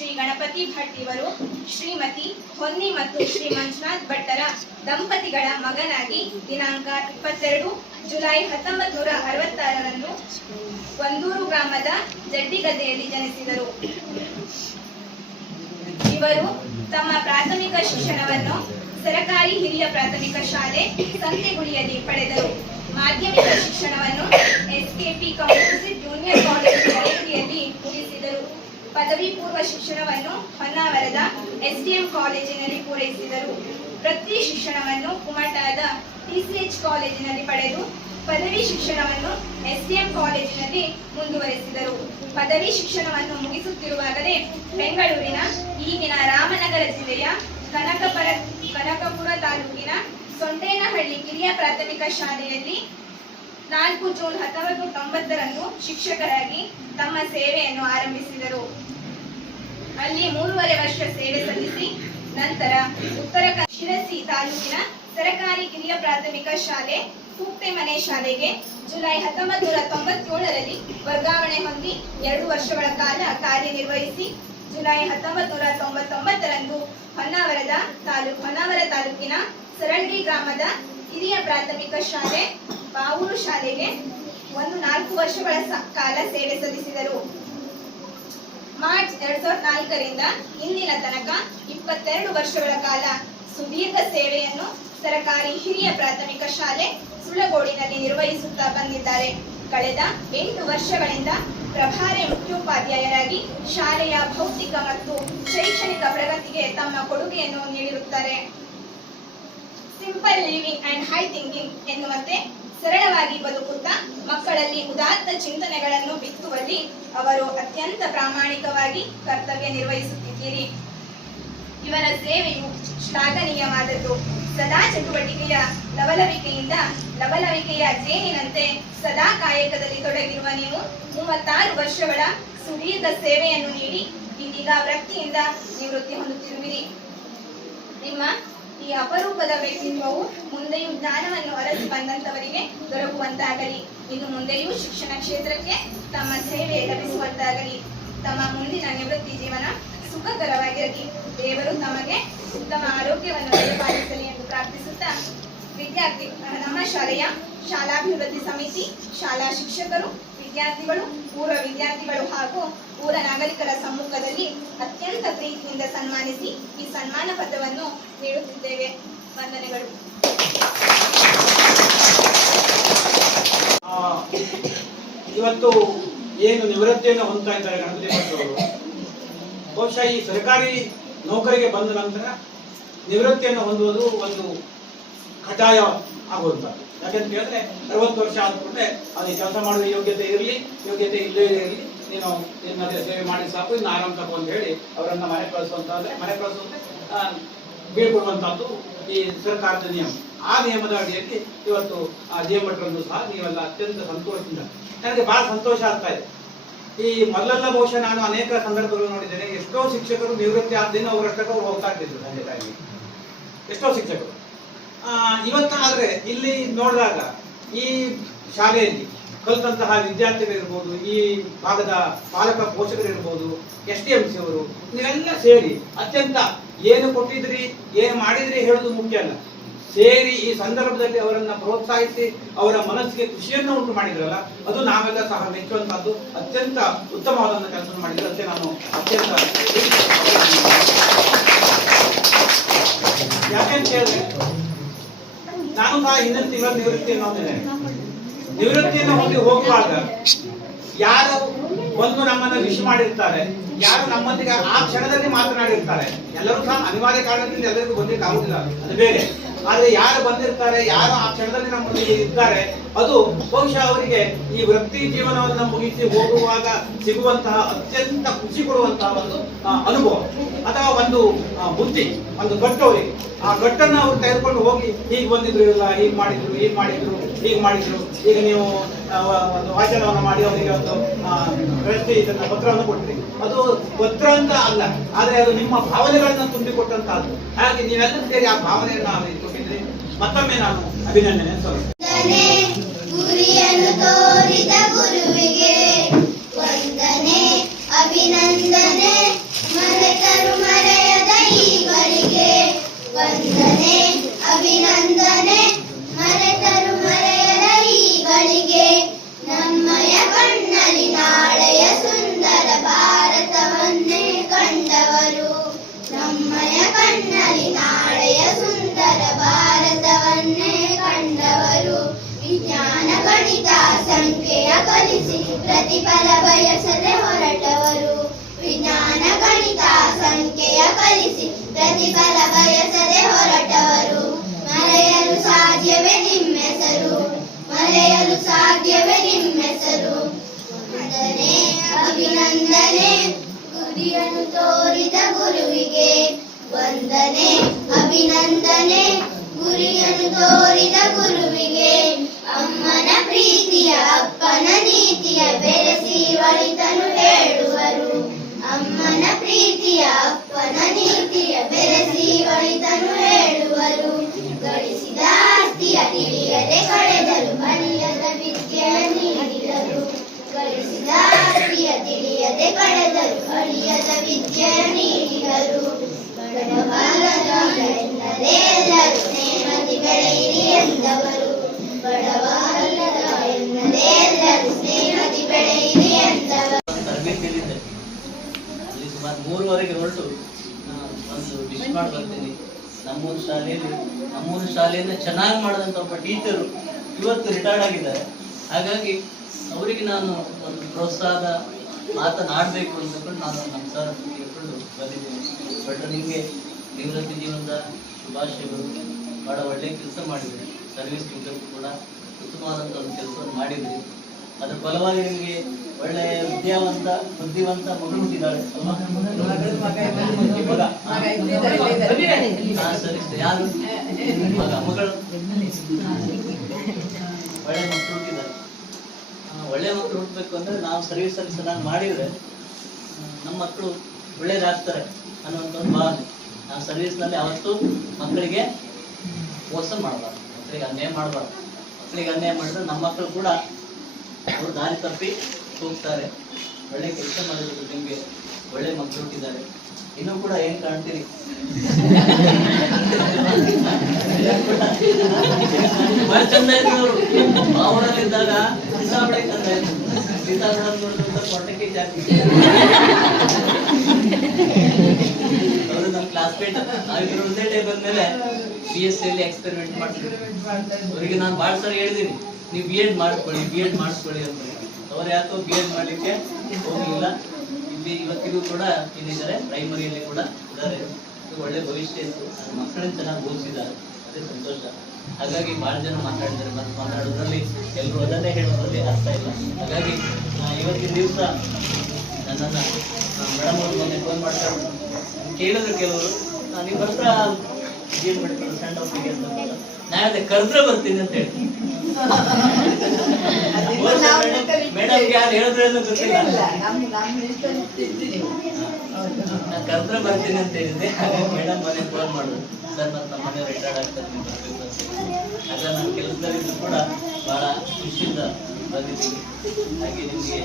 ಶ್ರೀ ಗಣಪತಿ ಭಟ್ ಇವರು ಶ್ರೀಮತಿ ಹೊನ್ನಿ ಮತ್ತು ಶ್ರೀ ಮಂಜುನಾಥ್ ಭಟ್ಟರ ದಂಪತಿಗಳ ಮಗನಾಗಿ ದಿನಾಂಕ 22 ಜುಲೈ 1966ರಂದು ವಂದೂರು ಗ್ರಾಮದ ಜಡ್ಡಿಗದ್ದೆಯಲ್ಲಿ ಜನಿಸಿದರು. ಇವರು ತಮ್ಮ ಪ್ರಾಥಮಿಕ ಶಿಕ್ಷಣವನ್ನು ಸರಕಾರಿ ಹಿರಿಯ ಪ್ರಾಥಮಿಕ ಶಾಲೆ ಸಂತೆಗುಳಿಯಲ್ಲಿ ಪಡೆದರು. ಮಾಧ್ಯಮಿಕ ಶಿಕ್ಷಣವನ್ನು ಎಸ್ಕೆಪಿ ಕಂಪೋಸಿಟ್ ಜೂನಿಯರ್ ಕಾಲೇಜ್ ಕಲಬುರಗಿಯಲ್ಲಿ ಮುಗಿಸಿದರು. ಪದವಿ ಪೂರ್ವ ಶಿಕ್ಷಣವನ್ನು ಹೊನ್ನಾವರದ ಎಸ್ಡಿಎಂ ಕಾಲೇಜಿನಲ್ಲಿ ಪೂರೈಸಿದರು. ವೃತ್ತಿ ಶಿಕ್ಷಣವನ್ನು ಕುಮಟಾದ ಟಿಸಿಎಚ್ ಕಾಲೇಜಿನಲ್ಲಿ ಪಡೆದು ಪದವಿ ಶಿಕ್ಷಣವನ್ನು ಎಸ್ಡಿಎಂ ಕಾಲೇಜಿನಲ್ಲಿ ಮುಂದುವರೆಸಿದರು. ಪದವಿ ಶಿಕ್ಷಣವನ್ನು ಮುಗಿಸುತ್ತಿರುವಾಗಲೇ ಬೆಂಗಳೂರಿನ ಈಗಿನ ರಾಮನಗರ ಜಿಲ್ಲೆಯ ಕನಕಪುರ ತಾಲೂಕಿನ ಸೊಂಡೇನಹಳ್ಳಿ ಕಿರಿಯ ಪ್ರಾಥಮಿಕ ಶಾಲೆಯಲ್ಲಿ 4 ಜೂನ್ 1990ರಂದು ಶಿಕ್ಷಕರಾಗಿ ತಮ್ಮ ಸೇವೆಯನ್ನು ಆರಂಭಿಸಿದರು. ಅಲ್ಲಿ 3.5 ವರ್ಷ ಸೇವೆ ಸಲ್ಲಿಸಿ ನಂತರ ಉತ್ತರ ಶಿರಸಿ ತಾಲೂಕಿನ ಸರಕಾರಿ ಕಿರಿಯ ಪ್ರಾಥಮಿಕ ಶಾಲೆ ಕೂಕ್ತೆಮನೆ ಶಾಲೆಗೆ ಜುಲೈ 1997ರಲ್ಲಿ ವರ್ಗಾವಣೆ ಹೊಂದಿ 2 ವರ್ಷಗಳ ಕಾಲ ಕಾರ್ಯನಿರ್ವಹಿಸಿ ಜುಲೈ 1999ರಂದು ಹೊನ್ನಾವರ ತಾಲೂಕಿನ ಸರಳ್ಳಿ ಗ್ರಾಮದ ಹಿರಿಯ ಪ್ರಾಥಮಿಕ ಶಾಲೆ ಬಾವೂರು ಶಾಲೆಗೆ 4 ವರ್ಷಗಳ ಕಾಲ ಸೇವೆ ಸಲ್ಲಿಸಿದರು. ಮಾರ್ಚ್ 2004ರಿಂದ ಇಂದಿನ ತನಕ 22 ವರ್ಷಗಳ ಕಾಲ ಸುದೀರ್ಘ ಸೇವೆಯನ್ನು ಸರಕಾರಿ ಹಿರಿಯ ಪ್ರಾಥಮಿಕ ಶಾಲೆ ಸುಳ್ಳಗೋಡಿನಲ್ಲಿ ನಿರ್ವಹಿಸುತ್ತಾ ಬಂದಿದ್ದಾರೆ. ಕಳೆದ 8 ವರ್ಷಗಳಿಂದ ಪ್ರಭಾರಿ ಮುಖ್ಯೋಪಾಧ್ಯಾಯರಾಗಿ ಶಾಲೆಯ ಭೌತಿಕ ಮತ್ತು ಶೈಕ್ಷಣಿಕ ಪ್ರಗತಿಗೆ ತಮ್ಮ ಕೊಡುಗೆಯನ್ನು ನೀಡಿರುತ್ತಾರೆ. Simple living and high thinking ಎನ್ನುವಂತೆ ಸರಳವಾಗಿ ಬದುಕುತ್ತಾ ಮಕ್ಕಳಲ್ಲಿ ಉದಾತ್ತ ಚಿಂತನೆಗಳನ್ನು ಬಿತ್ತುವಲ್ಲಿ ಅವರು ಅತ್ಯಂತ ಪ್ರಾಮಾಣಿಕವಾಗಿ ಕರ್ತವ್ಯ ನಿರ್ವಹಿಸುತ್ತಿದ್ದೀರಿ. ಇವರ ಸೇವೆಯು ಶ್ಲಾಘನೀಯವಾದದ್ದು. ಸದಾ ಚಟುವಟಿಕೆಯ ಲವಲವಿಕೆಯ ಜೇನಿನಂತೆ ಸದಾ ಕಾಯಕದಲ್ಲಿ ತೊಡಗಿರುವ ನೀವು 36 ವರ್ಷಗಳ ಸುದೀರ್ಘ ಸೇವೆಯನ್ನು ನೀಡಿ ಇದೀಗ ವೃತ್ತಿಯಿಂದ ನಿವೃತ್ತಿ ಹೊಂದುತ್ತಿರುವಿರಿ. ನಿಮ್ಮ ಈ ಅಪರೂಪದ ವ್ಯಕ್ತಿತ್ವವು ಮುಂದೆಯೂ ಜ್ಞಾನವನ್ನು ಅರಸಿ ಬಂದಂತವರಿಗೆ ದೊರಕುವಂತಾಗಲಿ. ಇನ್ನು ಮುಂದೆಯೂ ಶಿಕ್ಷಣ ಕ್ಷೇತ್ರಕ್ಕೆ ತಮ್ಮ ಸೇವೆ ಲಭಿಸುವಂತಾಗಲಿ. ತಮ್ಮ ಮುಂದಿನ ನಿವೃತ್ತಿ ಜೀವನ ಸುಖಕರವಾಗಿರಲಿ. ದೇವರು ತಮಗೆ ಉತ್ತಮ ಆರೋಗ್ಯವನ್ನು ದಯಪಾಲಿಸಲಿ ಎಂದು ಪ್ರಾರ್ಥಿಸುತ್ತಾ ನಮ್ಮ ಶಾಲೆಯ ಶಾಲಾಭಿವೃದ್ಧಿ ಸಮಿತಿ, ಶಾಲಾ ಶಿಕ್ಷಕರು, ವಿದ್ಯಾರ್ಥಿಗಳು, ಪೂರ್ವ ವಿದ್ಯಾರ್ಥಿಗಳು ಹಾಗೂ ಊರ ನಾಗರಿಕರ ಸಮ್ಮುಖದಲ್ಲಿ ಅತ್ಯಂತ ಪ್ರೀತಿಯಿಂದ ಸನ್ಮಾನಿಸಿ ಈ ಸನ್ಮಾನ ಪತ್ರವನ್ನು ನೀಡುತ್ತಿದ್ದೇವೆ. ವಂದನೆಗಳು. ಇವತ್ತು ಏನು ನಿವೃತ್ತಿಯನ್ನು ಹೊಂದ್ತಾ ಇದ್ದಾರೆ ಗಣಪತಿ ಭಟ್ ಅವರು, ಬಹುಶಃ ಈ ಸರ್ಕಾರಿ ನೌಕರಿಗೆ ಬಂದ ನಂತರ ನಿವೃತ್ತಿಯನ್ನು ಹೊಂದುವುದು ಒಂದು ಕಡ್ಡಾಯ ಆಗುವಂಥದ್ದು. ಯಾಕೆಂತ ಹೇಳಿದ್ರೆ 60 ವರ್ಷ ಆದ್ಮೇಲೆ ಅವನಿಗೆ ಕೆಲಸ ಮಾಡುವ ಯೋಗ್ಯತೆ ಇರಲಿ, ಯೋಗ್ಯತೆ ಇಲ್ಲೇ ಇರಲಿ, ನೀನು ನಿನ್ನದೇ ಸೇವೆ ಮಾಡಿ ಸಾಕು, ಇನ್ನು ಆರಾಮ್ ತಗೋ ಅಂತ ಹೇಳಿ ಅವರನ್ನ ಮನೆ ಕಳಿಸುವಂತೆ ಬೀಳ್ಕೊಡುವಂತಹದ್ದು ಈ ಸರ್ಕಾರದ ನಿಯಮ. ಆ ನಿಯಮದ ಅಡಿಯಲ್ಲಿ ಇವತ್ತು ಜೆ ಭಟ್ರನ್ನು ಸಹ ನೀವೆಲ್ಲ ಅತ್ಯಂತ ಸಂತೋಷದಿಂದ, ನನಗೆ ಬಹಳ ಸಂತೋಷ ಆಗ್ತಾ ಇದೆ. ಈ ಮೊದಲೆಲ್ಲ ಬಹುಶಃ ನಾನು ಅನೇಕ ಸಂದರ್ಭಗಳು ನೋಡಿದ್ದೇನೆ, ಎಷ್ಟೋ ಶಿಕ್ಷಕರು ನಿವೃತ್ತಿ ಆದ ದಿನ ಅವರಷ್ಟಕ್ಕೆ ಅವ್ರು ಹೋಗ್ತಾ ಇರ್ತಿದ್ರು ತಂದೆ ತಾಯಿಗೆ, ಎಷ್ಟೋ ಶಿಕ್ಷಕರು. ಇವತ್ತಾದ್ರೆ ಇಲ್ಲಿ ನೋಡಿದಾಗ ಈ ಶಾಲೆಯಲ್ಲಿ ಕಲಿತಂತಹ ವಿದ್ಯಾರ್ಥಿಗಳಿರ್ಬೋದು, ಈ ಭಾಗದ ಪಾಲಕ ಪೋಷಕರಿರ್ಬೋದು, SDMC ಅವರು, ನೀವೆಲ್ಲ ಸೇರಿ ಅತ್ಯಂತ ಏನು ಕೊಟ್ಟಿದ್ರಿ, ಏನು ಮಾಡಿದ್ರಿ ಹೇಳೋದು ಮುಖ್ಯ ಅಲ್ಲ, ಸೇರಿ ಈ ಸಂದರ್ಭದಲ್ಲಿ ಅವರನ್ನ ಪ್ರೋತ್ಸಾಹಿಸಿ ಅವರ ಮನಸ್ಸಿಗೆ ಖುಷಿಯನ್ನು ಉಂಟು ಮಾಡಿದ್ರಲ್ಲ, ಅದು ನಾವೆಲ್ಲ ಸಹ ಮೆಚ್ಚುವಂತಹದ್ದು. ಅತ್ಯಂತ ಉತ್ತಮವಾದಂತ ಕೆಲಸ ಮಾಡಿದ್ರೆ ಅದಕ್ಕೆ ನಾನು ಅತ್ಯಂತ ಯಾಕೆಂತ ಹೇಳಿದ್ರೆ ನಾನು ಸಹ ಹಿಂದಿನ ತಿಂಗಳ ನಿವೃತ್ತಿಯನ್ನು ಹೊಂದಿದ್ದೇನೆ. ನಿವೃತ್ತಿಯನ್ನು ಹೊಂದಿ ಹೋಗುವಾಗ ಯಾರು ಬಂದು ನಮ್ಮನ್ನು ವಿಶ್ ಮಾಡಿರ್ತಾರೆ, ಯಾರು ನಮ್ಮೊಂದಿಗೆ ಆ ಕ್ಷಣದಲ್ಲಿ ಮಾತನಾಡಿರ್ತಾರೆ, ಎಲ್ಲರೂ ಸಹ ಅನಿವಾರ್ಯ ಕಾರಣದಿಂದ ಎಲ್ಲರಿಗೂ ಬಂದಿಕ್ಕೆ ಆಗುದಿಲ್ಲ, ಅದು ಬೇರೆ. ಆದ್ರೆ ಯಾರು ಬಂದಿರ್ತಾರೆ, ಯಾರು ಆ ಕ್ಷಣದಲ್ಲಿ ನಮ್ಮೊಂದಿಗೆ ಇರ್ತಾರೆ, ಅದು ಬಹುಶಃ ಅವರಿಗೆ ಈ ವೃತ್ತಿ ಜೀವನವನ್ನು ಮುಗಿಸಿ ಹೋಗುವಾಗ ಸಿಗುವಂತಹ ಅತ್ಯಂತ ಖುಷಿ ಕೊಡುವಂತಹ ಒಂದು ಅನುಭವ ಅಥವಾ ಒಂದು ಬುದ್ಧಿ, ಒಂದು ಗಟ್ಟು ಅವರಿಗೆ. ಆ ಗಟ್ಟನ್ನು ಅವ್ರು ತೆಗೆದುಕೊಂಡು ಹೋಗಿ ಹೀಗೆ ಬಂದಿದ್ರು, ಇಲ್ಲ ಹೀಗೆ ಮಾಡಿದ್ರು, ಹೀಗೆ ಮಾಡಿದ್ರು, ಈಗ ನೀವು ಒಂದು ವಾಚನವನ್ನು ಮಾಡಿ ಅವರಿಗೆ ಒಂದು ವ್ಯವಸ್ಥೆ ಇದನ್ನ ಪತ್ರವನ್ನು ಕೊಟ್ರಿ. ಅದು ಪತ್ರ ಅಂತ ಅಲ್ಲ, ಆದ್ರೆ ಅದು ನಿಮ್ಮ ಭಾವನೆಗಳನ್ನ ತುಂಬಿಕೊಟ್ಟಂತಹದ್ದು. ಹಾಗೆ ನೀವೆಲ್ಲ ಸೇರಿ ಆ ಭಾವನೆಯನ್ನು ಅವರಿಗೆ ಕೊಟ್ಟಿದ್ರಿ. ಮತ್ತೊಮ್ಮೆ ನಾನು ಅಭಿನಂದನೆ ಸಲ್ಲಿಸುತ್ತೇನೆ. ಗುರಿಯನ್ನು ತೋರಿದ ಗುರುವಿಗೆ ವಂದನೆ, ಅಭಿನಂದನೆ. ತೋರಿದ ಗುರುವಿಗೆ ವಂದನೆ ಅಭಿನಂದನೆ. ಗುರಿಯನ್ನು ತೋರಿದ ಗುರುವಿಗೆ ಅಮ್ಮನ ಪ್ರೀತಿಯ ಅಪ್ಪನ ನೀತಿಯ ಬೆರೆಸಿ ಒಳಿತನು ಹೇಳುವರು. ಅಮ್ಮನ ಪ್ರೀತಿಯ ಅಪ್ಪನ ನೀತಿಯ ಬೆರೆಸಿ ಒಳಿತನು ಹೇಳುವರು. ಗಳಿಸಿದ ಆಸ್ತಿಯ ತಿಳಿಯದೆ ಕಳೆದರು ಅಳಿಯದ ವಿದ್ಯೆಯ ನೀಡಿದರು. ಗಳಿಸಿದ ಆಸ್ತಿಯ ತಿಳಿಯದೆ ಕಳೆದರು ಅಳಿಯದ ವಿದ್ಯೆಯ ನೀಡಿದರು. ಬಡವರಲ್ಲದೆ ಎಲ್ಲರೂ ಸ್ನೇಹದಿ ಬೆಳೆಯಿರಿ ಎಂದವರು. ಬಡವರಲ್ಲ ಎನ್ನದೆ ಎಲ್ಲರೂ ಸ್ನೇಹದಿ ಬೆಳೆಯಿರಿ ಎಂದವರು. ತರಬೇತಿಯಲ್ಲಿದ್ದೆ. ಅಲ್ಲಿ ಸುಮಾರು 3:30ಗೆ ಹೊರಟು ಒಂದು ವಿಶ್ ಮಾಡಿ ಬರ್ತೀನಿ. ನಮ್ಮೂರು ಶಾಲೆಯನ್ನು ಚೆನ್ನಾಗಿ ಮಾಡಿದಂಥ ಒಬ್ಬ ಟೀಚರು ಇವತ್ತು ರಿಟೈರ್ಡ್ ಆಗಿದ್ದಾರೆ. ಹಾಗಾಗಿ ಅವರಿಗೆ ನಾನು ಒಂದು ಪ್ರೋತ್ಸಾಹದ ಮಾತನಾಡಬೇಕು ಅಂದ್ಕೊಂಡು ನಾನು ನಮ್ಮ ಸರ್ ಕೇಳ್ಕೊಂಡು ಬಂದಿದ್ದೀನಿ. ಬಟ್ ನಿಮಗೆ ನಿವೃತ್ತಿ ಜೀವನದ ಶುಭಾಶಯಗಳು. ಭಾಳ ಒಳ್ಳೆಯ ಕೆಲಸ ಮಾಡಿದ್ರಿ. ಸರ್ವಿಸ್ ಡ್ಯೂಟಿ ಕೂಡ ಉತ್ತಮವಾದಂಥ ಒಂದು ಕೆಲಸವನ್ನು ಮಾಡಿದ್ರಿ. ಅದ್ರ ಫಲವಾಗಿ ನಿಮಗೆ ಒಳ್ಳೆಯ ಬುದ್ಧಿವಂತ ಮಗಳು ಹುಟ್ಟಿದ್ದಾಳೆ. ಸರಿ, ಯಾರು ಮಗಳು ಒಳ್ಳೆ ಮಕ್ಕಳು ಹುಟ್ಟಿದ್ದಾರೆ. ಒಳ್ಳೆ ಮಕ್ಕಳು ಹುಟ್ಟಬೇಕು ಅಂದ್ರೆ ನಾವು ಸರ್ವಿಸಲ್ಲಿ ಚೆನ್ನಾಗಿ ಮಾಡಿದರೆ ನಮ್ಮ ಮಕ್ಕಳು ಒಳ್ಳೇದಾಗ್ತಾರೆ ಅನ್ನುವಂಥ ಒಂದು ಭಾವನೆ. ನಾವು ಸರ್ವಿಸ್ನಲ್ಲಿ ಯಾವತ್ತೂ ಮಕ್ಕಳಿಗೆ ಮೋಸ ಮಾಡಬಾರ್ದು, ಮಕ್ಕಳಿಗೆ ಅನ್ಯಾಯ ಮಾಡಬಾರ್ದು. ಮಕ್ಕಳಿಗೆ ಅನ್ಯಾಯ ಮಾಡಿದ್ರೆ ನಮ್ಮ ಮಕ್ಕಳು ಕೂಡ ಅವರು ದಾರಿ ತಪ್ಪಿ ಹೋಗ್ತಾರೆ. ಒಳ್ಳೆ ಕೆಲಸ ಮಾಡಿದ್ರು, ನಿಮಗೆ ಒಳ್ಳೆ ಮಕ್ಕಳು ಹುಟ್ಟಿದ್ದಾರೆ. ಇನ್ನೂ ಕೂಡ ಏನ್ ಕಾಣ್ತೀರಿ, ಬಹಳ ಚಂದ ಇದ್ರು ಅವರು. ಅವರಲ್ಲಿದ್ದಾಗ ಸೀತಾಬಳೆ ಚಂದ ಇತ್ತು. ಸೀತಾಬಳ ನೋಡಿದ್ರೆ ಕೊಟ್ಟಕ್ಕೆ ಜಾಸ್ತಿ. ಅವರು ನಮ್ಮ ಕ್ಲಾಸ್ಮೇಟ್. ನಾವಿಬ್ರು ಒಂದೇ ಟೇಬಲ್ ಮೇಲೆ BSc ಅಲ್ಲಿ ಎಕ್ಸ್ಪೆರಿಮೆಂಟ್ ಮಾಡ್ತೀವಿ. ಅವರಿಗೆ ನಾನು ಭಾಳ ಸರಿ ಹೇಳಿದ್ದೀನಿ, ನೀವು B.Ed ಮಾಡಿಸ್ಕೊಳ್ಳಿ ಅಂತ. ಅವ್ರು ಯಾಕೋ B.Ed ಮಾಡ್ಲಿಕ್ಕೆ ಹೋಗಿಲ್ಲ. ಇಲ್ಲಿ ಇವತ್ತಿಗೂ ಕೂಡ ಇಲ್ಲಿದ್ದಾರೆ, ಪ್ರೈಮರಿಯಲ್ಲಿ ಕೂಡ ಇದ್ದಾರೆ. ಒಳ್ಳೆ ಭವಿಷ್ಯ ಇತ್ತು. ಮಕ್ಕಳನ್ನ ಚೆನ್ನಾಗಿ ಓದಿಸಿದ್ದಾರೆ, ಅದೇ ಸಂತೋಷ. ಹಾಗಾಗಿ ಬಹಳ ಜನ ಮಾತಾಡಿದ್ದಾರೆ. ಮತ್ತೆ ಮಾತಾಡೋದ್ರಲ್ಲಿ ಎಲ್ಲರೂ ಅದನ್ನೇ ಹೇಳೋದ್ರಲ್ಲಿ ಅರ್ಥ ಇಲ್ಲ. ಹಾಗಾಗಿ ಇವತ್ತಿನ ದಿವಸ ನನ್ನನ್ನು ಮೇಡಮ್ ಅವರು ಮೊನ್ನೆ ಫೋನ್ ಮಾಡ್ತಾರೆ, ಕೇಳಿದ್ರು ಕೆಲವರು, ನೀವು ಬರ್ತಾ ಏನ್ ಮಾಡ್ತಾರೆ ಸ್ಟ್ಯಾಂಡ್ ಅಪ್ ಅಂತ. ನಾನು ಅದೇ ಕರೆದ್ರೆ ಬರ್ತೀನಿ ಅಂತ ಹೇಳಿ. ಮೇಡಮ್ ಯಾರು ಹೇಳಿದ್ರೆ ಗೊತ್ತಿಲ್ಲ, ನಾನು ಕರೆದ್ರೆ ಬರ್ತೀನಿ ಅಂತ ಹೇಳಿದ್ದೆ. ಹಾಗಾಗಿ ಮೇಡಮ್ ಮನೆಗೆ ಫೋನ್ ಮಾಡಿದ್ರು, ಸರ್ ಮತ್ತೆ ನಮ್ಮ ಮನೆ ರಿಟೈರ್ಡ್ ಆಗ್ತಾರೆ, ನೀವು ಬರ್ಬೇಕು ಅಂತ. ಆಗ ನಾನು ಕೆಲಸದಲ್ಲಿದ್ದು ಕೂಡ ಬಹಳ ಖುಷಿಯಿಂದ ಬಂದಿದ್ದೀನಿ. ಹಾಗೆ ನಿಮಗೆ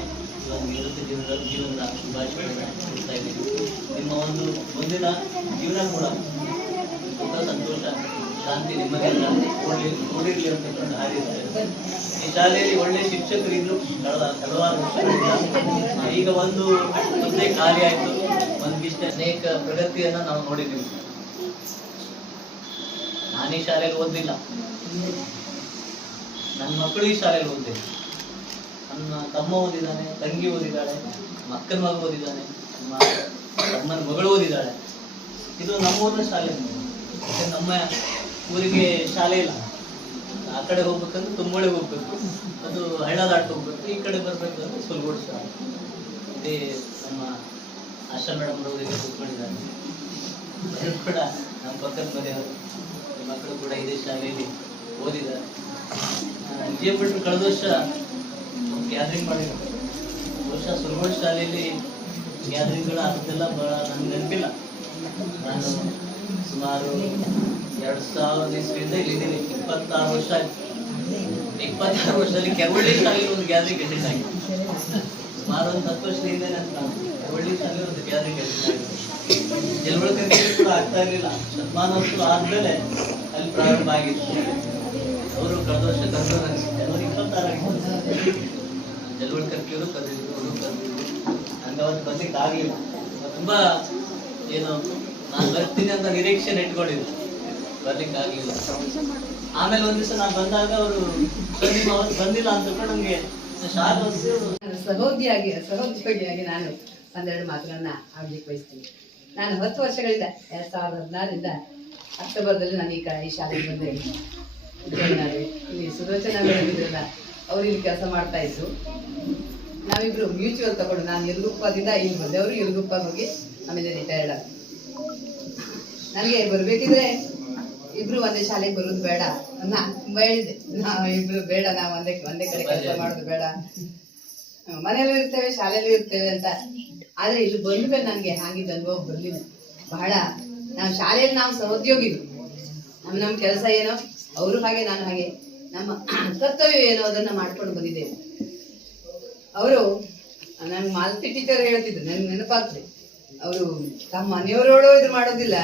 ಒಂದು ನಿವೃತ್ತಿ ಜೀವನದ ಶುಭಾಶಯಗಳನ್ನ ಕೊಡ್ತಾ ಇದ್ದೀನಿ. ನಿಮ್ಮ ಒಂದು ಮುಂದಿನ ಜೀವನ ಕೂಡ ತುಂಬ ಸಂತೋಷ, ಶಾಂತಿ, ನೆಮ್ಮದಿಯಿಂದ ಕೂಡಿರ್ಲಿ ಅಂತಕೊಂಡು ಹಾರಿದ್ದಾರೆ. ಈ ಶಾಲೆಯಲ್ಲಿ ಒಳ್ಳೆ ಶಿಕ್ಷಕರಿದ್ರು ಹಲವಾರು ವರ್ಷಗಳಿಂದ. ಈಗ ಒಂದು ಹುದ್ದೆ ಖಾಲಿ ಆಯ್ತು. ಒಂದಿಷ್ಟ ಅನೇಕ ಪ್ರಗತಿಯನ್ನ ನಾವು ನೋಡಿದ್ದೀವಿ. ನಾನು ಈ ಶಾಲೆಯಲ್ಲಿ ಓದಿಲ್ಲ, ನನ್ನ ಮಕ್ಕಳು ಈ ಶಾಲೆಯಲ್ಲಿ ಓದಿಲ್ಲ. ನನ್ನ ತಮ್ಮ ಓದಿದ್ದಾನೆ, ತಂಗಿ ಓದಿದ್ದಾಳೆ, ಮಕ್ಕನ ಮಗ ಓದಿದ್ದಾನೆ, ತಮ್ಮನ ಮಗಳು ಓದಿದ್ದಾಳೆ. ಇದು ನಮ್ಮೂರಿನ ಶಾಲೆ. ನಮ್ಮ ಊರಿಗೆ ಶಾಲೆ ಇಲ್ಲ. ಆ ಕಡೆ ಹೋಗ್ಬೇಕಂದ್ರೆ ತುಂಬಳಿಗೆ ಹೋಗ್ಬೇಕು, ಅದು ಹಳ್ಳ ದಾಟ್ ಹೋಗ್ಬೇಕು. ಈ ಕಡೆ ಬರ್ಬೇಕಂದ್ರೆ ಸುಲ್ಗೋಡ್ ಶಾಲೆ. ಇದೇ ನಮ್ಮ ಆಶಾ ಮೇಡಮ್ ಅವರಿಗೆ ಕೂತ್ಕೊಂಡಿದ್ದಾರೆ. ಕೂಡ ನಮ್ಮ ಪಕ್ಕದ ಮನೆಯವರು, ಮಕ್ಕಳು ಕೂಡ ಇದೇ ಶಾಲೆಯಲ್ಲಿ ಓದಿದ್ದಾರೆ. ವಿಜಯ ಭಟ್ರು ಕಳೆದ ವರ್ಷ ಗ್ಯಾದರಿಂಗ್ ಮಾಡಿದ್ರು. ಬಹುಶಃ ಸುಲ್ಗೋಡ್ ಶಾಲೆಯಲ್ಲಿ ಗ್ಯಾದರಿಂಗ್ಗಳು ಅದಕ್ಕೆಲ್ಲ ಬಹಳ ನನಗೆ ನೆನಪಿಲ್ಲ. ನಾನು ಸುಮಾರು 2000 ಇಸ್ವಿಯಿಂದ ಇಲ್ಲಿದ್ದೀನಿ. 26 ವರ್ಷ ಆಯ್ತು. 26 ವರ್ಷದಲ್ಲಿ ಕೆರವಳ್ಳಿ ಶಾಲೆಯಲ್ಲಿ ಒಂದು ಗ್ಯಾದರಿಂಗ್ ಅಟೆಂಡ್ ಆಗಿದೆ. ಸುಮಾರು ಒಂದು 10 ವರ್ಷದ ಹಿಂದೆ ನಾನು ಕೆರವಳ್ಳಿ ಶಾಲೆಯಲ್ಲಿ ಒಂದು ಗ್ಯಾದರಿಂಗ್ ಅಟೆಂಡ್ ಆಗಿದೆ. ಜಲವಳ್ಕರ್ಗೆ ಕೂಡ ಆಗ್ತಾ ಇರಲಿಲ್ಲ. ಶತಮಾನೋತ್ಸವ ಆದ್ಮೇಲೆ ಅಲ್ಲಿ ಪ್ರಾರಂಭ ಆಗಿತ್ತು. ಅವರು ಕಳೆದ ವರ್ಷ ಕರೆದು ಜನವರಿ 26 ಜಲವಳ್ಕರ್ಕಿಯವರು ಕರೆದಿದ್ರು, ಅವರು ಕರೆದಿದ್ರು. ನಂಗೆ ಅವತ್ತು ಬರ್ಲಿಕ್ಕೆ ಆಗಲಿಲ್ಲ. ತುಂಬಾ ಏನು ನಾನು ಬರ್ತೀನಿ ಅಂತ ನಿರೀಕ್ಷೆ ಇಟ್ಕೊಂಡಿದ್ದೆ, ಬರ್ಲಿಕ್ಕೆ ಆಗಲಿಲ್ಲ. ಆಮೇಲೆ ಒಂದ್ ದಿವಸ ನಾನು ಬಂದಾಗ ಅವರು ನೀವು ಅವತ್ತು ಬಂದಿಲ್ಲ ಅಂತ ನನಗೆ ಸಹೋದ್ಯೋಗಿಯಾಗಿ ನಾನು ಒಂದೆರಡು ಮಾತುಗಳನ್ನ ಆಡ್ಲಿಕ್ಕೆ ಬಯಸ್ತೀನಿ. ನಾನು 10 ವರ್ಷಗಳಿಂದ 2016ರಿಂದ ಅಕ್ಟೋಬರ್ದಲ್ಲಿ ನಾನು ಈ ಶಾಲೆಗೆ ಬಂದೆ. ಇಲ್ಲಿ ಸುಲೋಚನಾ ಮೇಡಮ್ ಅವ್ರು ಇಲ್ಲಿ ಕೆಲಸ ಮಾಡ್ತಾ ಇದ್ರು. ನಾವಿಬ್ರು ಮ್ಯೂಚುವಲ್ ತಗೊಂಡು, ನಾನು ಯಲಗುಪ್ಪದಿಂದ ಇಲ್ಲಿ ಬಂದೆ, ಅವರು ಯಲಗುಪ್ಪ ಹೋಗಿ ಆಮೇಲೆ ರಿಟೈರ್ಡ್ ಆದ. ನನಗೆ ಬರ್ಬೇಕಿದ್ರೆ ಇಬ್ರು ಒಂದೇ ಶಾಲೆಗೆ ಬರೋದು ಬೇಡ, ನಾ ತುಂಬಾ ಹೇಳಿದ್ದೆ, ನಾವು ಇಬ್ರು ಬೇಡ, ನಾವು ಒಂದೇ ಕಡೆ ಕೆಲಸ ಮಾಡೋದು ಬೇಡ, ಮನೆಯಲ್ಲೂ ಇರ್ತೇವೆ ಶಾಲೆಯಲ್ಲೂ ಇರ್ತೇವೆ ಅಂತ. ಆದ್ರೆ ಇಲ್ಲಿ ಬಂದ್ಮೇಲೆ ನನಗೆ ಹಾಗಿದ್ದ ಅನುಭವ ಬರ್ಲಿಲ್ಲ. ಬಹಳ ನಾವು ಶಾಲೆಯಲ್ಲಿ ನಾವು ಸಹೋದ್ಯೋಗಿಗಳು, ನಮ್ಮ ಕೆಲಸ ಏನೋ, ಅವರು ಹಾಗೆ ನಾನು ಹಾಗೆ, ನಮ್ಮ ಕರ್ತವ್ಯ ಏನೋ ಅದನ್ನ ಮಾಡ್ಕೊಂಡು ಬಂದಿದ್ದೇವೆ. ಅವರು ನನ್ಗೆ ಮಾಲತಿ ಟೀಚರ್ ಹೇಳ್ತಿದ್ರು, ನನ್ಗೆ ನೆನಪಾಗ್ತದೆ, ಅವರು ತಮ್ಮ ಮನೆಯವರೋಳು ಇದು ಮಾಡೋದಿಲ್ಲ,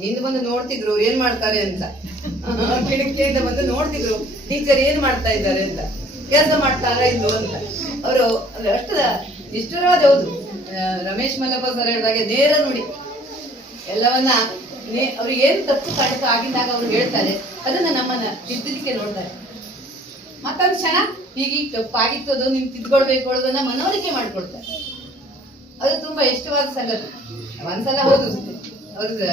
ಹಿಂದೆ ಬಂದು ನೋಡ್ತಿದ್ರು ಅವ್ರು ಏನ್ ಮಾಡ್ತಾರೆ ಅಂತ. ಕಿಟಕಿಯಿಂದ ಬಂದು ನೋಡ್ತಿದ್ರು ಟೀಚರ್ ಏನ್ ಮಾಡ್ತಾ ಇದ್ದಾರೆ ಅಂತ, ಕೆಲಸ ಮಾಡ್ತಾರ ಇಲ್ವೋ ಅಂತ. ಅವರು ಅಷ್ಟು ನಿಷ್ಠುರವಾದ, ಹೌದು, ರಮೇಶ್ ಮಲ್ಲಪ್ಪ ಸರ್ ಹೇಳಿದಾಗೆ ನೇರ ನುಡಿ, ಎಲ್ಲವನ್ನ ಅವ್ರಿಗೆ ಏನು ತಪ್ಪು ಕಾಣಿಕ ಆಗಿದ್ದಾಗ ಅವ್ರು ಹೇಳ್ತಾರೆ, ಅದನ್ನ ನಮ್ಮನ್ನ ತಿದ್ದಲಿಕ್ಕೆ ನೋಡ್ತಾರೆ. ಮತ್ತೊಂದು ಕ್ಷಣ ಹೀಗೀಗ ತಪ್ಪಾಗಿತ್ತು, ಅದು ನಿಮ್ಗೆ ತಿದ್ಕೊಳ್ಬೇಕು ಅನ್ನೋದನ್ನ ಮನವರಿಕೆ ಮಾಡ್ಕೊಳ್ತಾರೆ. ಅದು ತುಂಬಾ ಇಷ್ಟವಾದ ಸಂಗತಿ. ಒಂದ್ಸಲ ಹೌದು, ಅವ್ರದ್ದು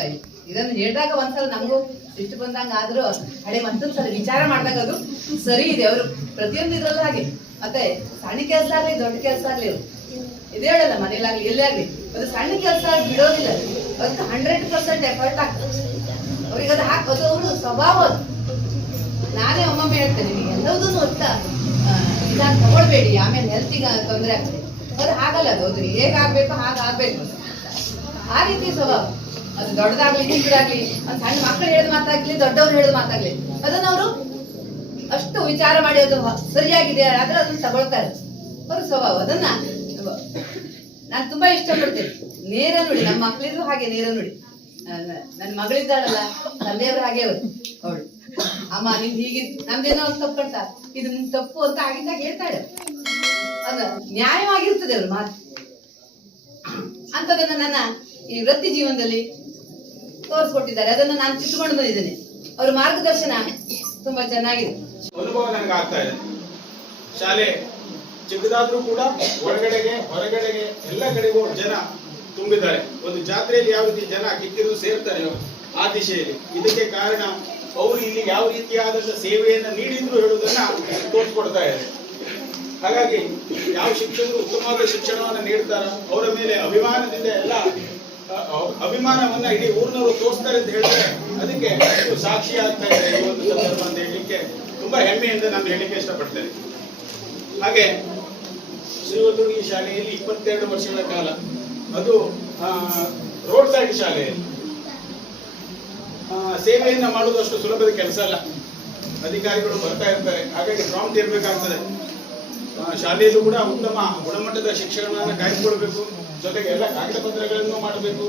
ಇದನ್ನು ಹೇಳಿದಾಗ ಒಂದ್ಸಲ ನಮಗೂ ಇಷ್ಟು ಬಂದಂಗ ಆದ್ರೂ ಹಳೆ ಮತ್ತೊಂದ್ಸಲ ವಿಚಾರ ಮಾಡಿದಾಗ ಅದು ಸರಿ ಇದೆ. ಅವರು ಪ್ರತಿಯೊಂದು ಇದ್ರಲ್ಲೂ ಹಾಗೆ. ಮತ್ತೆ ಸಣ್ಣ ಕೆಲಸ ಆಗ್ಲಿ ದೊಡ್ಡ ಕೆಲಸ ಆಗ್ಲಿ, ಅವರು ಇದೇ ಹೇಳಲ್ಲ, ಮನೇಲಾಗ್ಲಿ ಎಲ್ಲೇ ಆಗ್ಲಿ, ಅದು ಸಣ್ಣ ಕೆಲಸ ಬಿಡೋದಿಲ್ಲ, ಅದಕ್ಕೆ 100% ಎಫರ್ಟ್ ಆಗ್ತದೆ ಅವ್ರಿಗೆ. ಅದು ಹಾಕೋದು ಅವರು ಸ್ವಭಾವ. ಅದು ನಾನೇ ಒಮ್ಮೊಮ್ಮೆ ಹೇಳ್ತೇನೆ, ನಿಮಗೆ ಎಲ್ಲದನ್ನು ಒತ್ತ ಇದಾಗಿ ತಗೊಳ್ಬೇಡಿ, ಆಮೇಲೆ ಹೆಲ್ತಿಗೆ ತೊಂದರೆ ಆಗ್ತದೆ. ಅದು ಹಾಗಲ್ಲ, ಅದು ಹೇಗಾಗ್ಬೇಕು ಹಾಗಾಗ್ಬೇಕು, ಆ ರೀತಿ ಸ್ವಭಾವ. ಅದು ದೊಡ್ಡದಾಗ್ಲಿ ಚಿಕ್ಕದಾಗ್ಲಿ, ಒಂದು ಸಣ್ಣ ಮಕ್ಕಳು ಹೇಳಿದ ಮಾತಾಗ್ಲಿ ದೊಡ್ಡವ್ರು ಹೇಳಿದ ಮಾತಾಗ್ಲಿ, ಅದನ್ನ ಅವರು ಅಷ್ಟು ವಿಚಾರ ಮಾಡಿ ಅದು ಸರಿಯಾಗಿದೆ ಆದ್ರೆ ಅದನ್ನ ತಗೊಳ್ತಾರೆ. ಅವ್ರ ಸ್ವಭಾವ, ಅದನ್ನ ನಾನು ತುಂಬಾ ಇಷ್ಟಪಡ್ತೇನೆ. ನೇರ ನುಡಿ, ನಮ್ಮ ಮಕ್ಕಳಿಗೂ ಹಾಗೆ ನೇರ ನುಡಿ. ನನ್ನ ಮಗಳಿದ್ದಾಳಲ್ಲ, ತಂದೆಯವರು ಹಾಗೆ ಅವಳು ಅಮ್ಮ ನಿಮ್ದು ಹೀಗಿದ್, ನಮ್ದೇನೋ ಒಂದು ತಪ್ಪು ಕಟ್ಟ, ಇದು ನಿಮ್ ತಪ್ಪು ಅಂತ ಆಗಿದ್ದಾಗ ಹೇಳ್ತಾಳೆ. ಅದು ನ್ಯಾಯವಾಗಿರ್ತದೆ ಅವ್ರ ಮಾತು. ಅಂತದನ್ನ ನನ್ನ ಈ ವೃತ್ತಿ ಜೀವನದಲ್ಲಿ ತೋರಿಸ್ಕೊಟ್ಟಿದ್ದಾರೆ, ಅದನ್ನ ನಾನು ತಿಳ್ಕೊಂಡು ಬಂದಿದ್ದೇನೆ. ಅವ್ರ ಮಾರ್ಗದರ್ಶನ ತುಂಬಾ ಚೆನ್ನಾಗಿದೆ. ಅನುಭವ ನನಗೆ ಆಗ್ತಾ ಇದೆ. ಶಾಲೆ ಚಿಕ್ಕದಾದ್ರೂ ಕೂಡ ಒಳಗಡೆಗೆ ಹೊರಗಡೆಗೆ ಎಲ್ಲ ಕಡೆಗೂ ಜನ ತುಂಬಿದ್ದಾರೆ. ಒಂದು ಜಾತ್ರೆಯಲ್ಲಿ ಯಾವ ರೀತಿ ಜನ ಕಿಕ್ಕಿರು ಸೇರ್ತಾರೆಯೋ ಆ ದಿಶೆಯಲ್ಲಿ. ಇದಕ್ಕೆ ಕಾರಣ ಅವರು ಇಲ್ಲಿ ಯಾವ ರೀತಿಯಾದಂತಹ ಸೇವೆಯನ್ನ ನೀಡಿದ್ರು ಹೇಳುವುದನ್ನ ತೋರಿಸ್ಕೊಡ್ತಾ ಇದ್ದಾರೆ. ಹಾಗಾಗಿ ಯಾವ ಶಿಕ್ಷಕರು ಉತ್ತಮವಾದ ಶಿಕ್ಷಣವನ್ನು ನೀಡ್ತಾರೋ ಅವರ ಮೇಲೆ ಅಭಿಮಾನದಿಂದ ಎಲ್ಲ ಅಭಿಮಾನವನ್ನ ಇಡೀ ಊರಿನವರು ತೋರಿಸ್ತಾರೆ ಅಂತ ಹೇಳಿದ್ರೆ ಅದಕ್ಕೆ ಸಾಕ್ಷಿ ಆಗ್ತಾ ಇದೆ ಈ ಒಂದು ಸಂದರ್ಭ ಅಂತ ಹೇಳಲಿಕ್ಕೆ ತುಂಬಾ ಹೆಮ್ಮೆಯಿಂದ ನಾನು ಹೇಳಲಿಕ್ಕೆ ಇಷ್ಟಪಡ್ತೇನೆ. ಹಾಗೆ ಶ್ರೀವಲ್ಲುರ್ಗಿ ಶಾಲೆಯಲ್ಲಿ 22 ವರ್ಷಗಳ ಕಾಲ, ಅದು ರೋಡ್ ಸೈಡ್ ಶಾಲೆಯಲ್ಲಿ ಸೇವೆಯನ್ನ ಮಾಡುವುದು ಅಷ್ಟು ಸುಲಭದ ಕೆಲಸ ಅಲ್ಲ. ಅಧಿಕಾರಿಗಳು ಬರ್ತಾ ಇರ್ತಾರೆ, ಹಾಗಾಗಿ ಪ್ರಾಂಪ್ಟ್ ಇರಬೇಕಾಗ್ತದೆ. ಶಾಲೆಯಲ್ಲೂ ಕೂಡ ಉತ್ತಮ ಗುಣಮಟ್ಟದ ಶಿಕ್ಷಣವನ್ನು ಕಾಯ್ದುಕೊಳ್ಬೇಕು, ಜೊತೆಗೆ ಎಲ್ಲ ಕಾಗದ ಪತ್ರಗಳನ್ನು ಮಾಡಬೇಕು.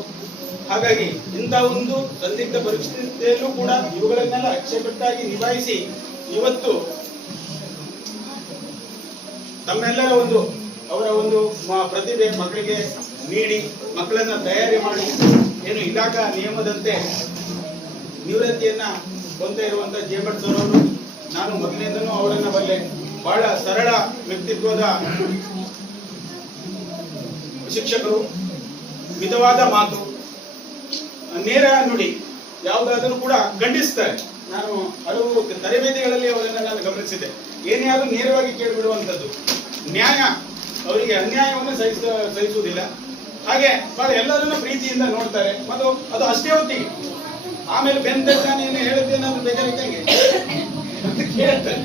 ಹಾಗಾಗಿ ಇಂಥ ಒಂದು ಸಂದಿಗ್ಧ ಪರಿಸ್ಥಿತಿಯಲ್ಲೂ ಕೂಡ ಇವುಗಳನ್ನೆಲ್ಲ ಅಚ್ಚುಕಟ್ಟಾಗಿ ನಿಭಾಯಿಸಿ ಇವತ್ತು ತಮ್ಮೆಲ್ಲರ ಒಂದು ಅವರ ಒಂದು ಪ್ರತಿಭೆ ಮಕ್ಕಳಿಗೆ ನೀಡಿ ಮಕ್ಕಳನ್ನ ತಯಾರಿ ಮಾಡಿ ಏನು ಇಲಾಖಾ ನಿಯಮದಂತೆ ನಿವೃತ್ತಿಯನ್ನ ಹೊಂದ ಇರುವಂತಹ ಜೇಮಠ್ ಸರ್ ಅವರು, ನಾನು ಮೊದಲಿನಿಂದನೂ ಅವರನ್ನ ಬಲ್ಲೆ. ಬಹಳ ಸರಳ ವ್ಯಕ್ತಿತ್ವದ ಶಿಕ್ಷಕರು, ಮಿತವಾದ ಮಾತು, ನೇರ ನುಡಿ, ಯಾವುದಾದರೂ ಕೂಡ ಖಂಡಿಸ್ತಾರೆ. ನಾನು ಹಲವು ತರಬೇತಿಗಳಲ್ಲಿ ಅವರನ್ನು ನಾನು ಗಮನಿಸಿದ್ದೆ. ಏನೇ ಆದರೂ ನೇರವಾಗಿ ಕೇಳಿಬಿಡುವಂಥದ್ದು, ನ್ಯಾಯ, ಅವರಿಗೆ ಅನ್ಯಾಯವನ್ನು ಸಹಿಸುವುದಿಲ್ಲ. ಹಾಗೆ ಬಹಳ ಎಲ್ಲರನ್ನ ಪ್ರೀತಿಯಿಂದ ನೋಡ್ತಾರೆ. ಮತ್ತು ಅದು ಅಷ್ಟೇ ಹೊತ್ತಿಗೆ ಆಮೇಲೆ ಬೆಂತಾನೇನು ಹೇಳುತ್ತೆ ನಾನು ಬೇಕಾದಂಗೆ ಕೇಳ್ತಾರೆ,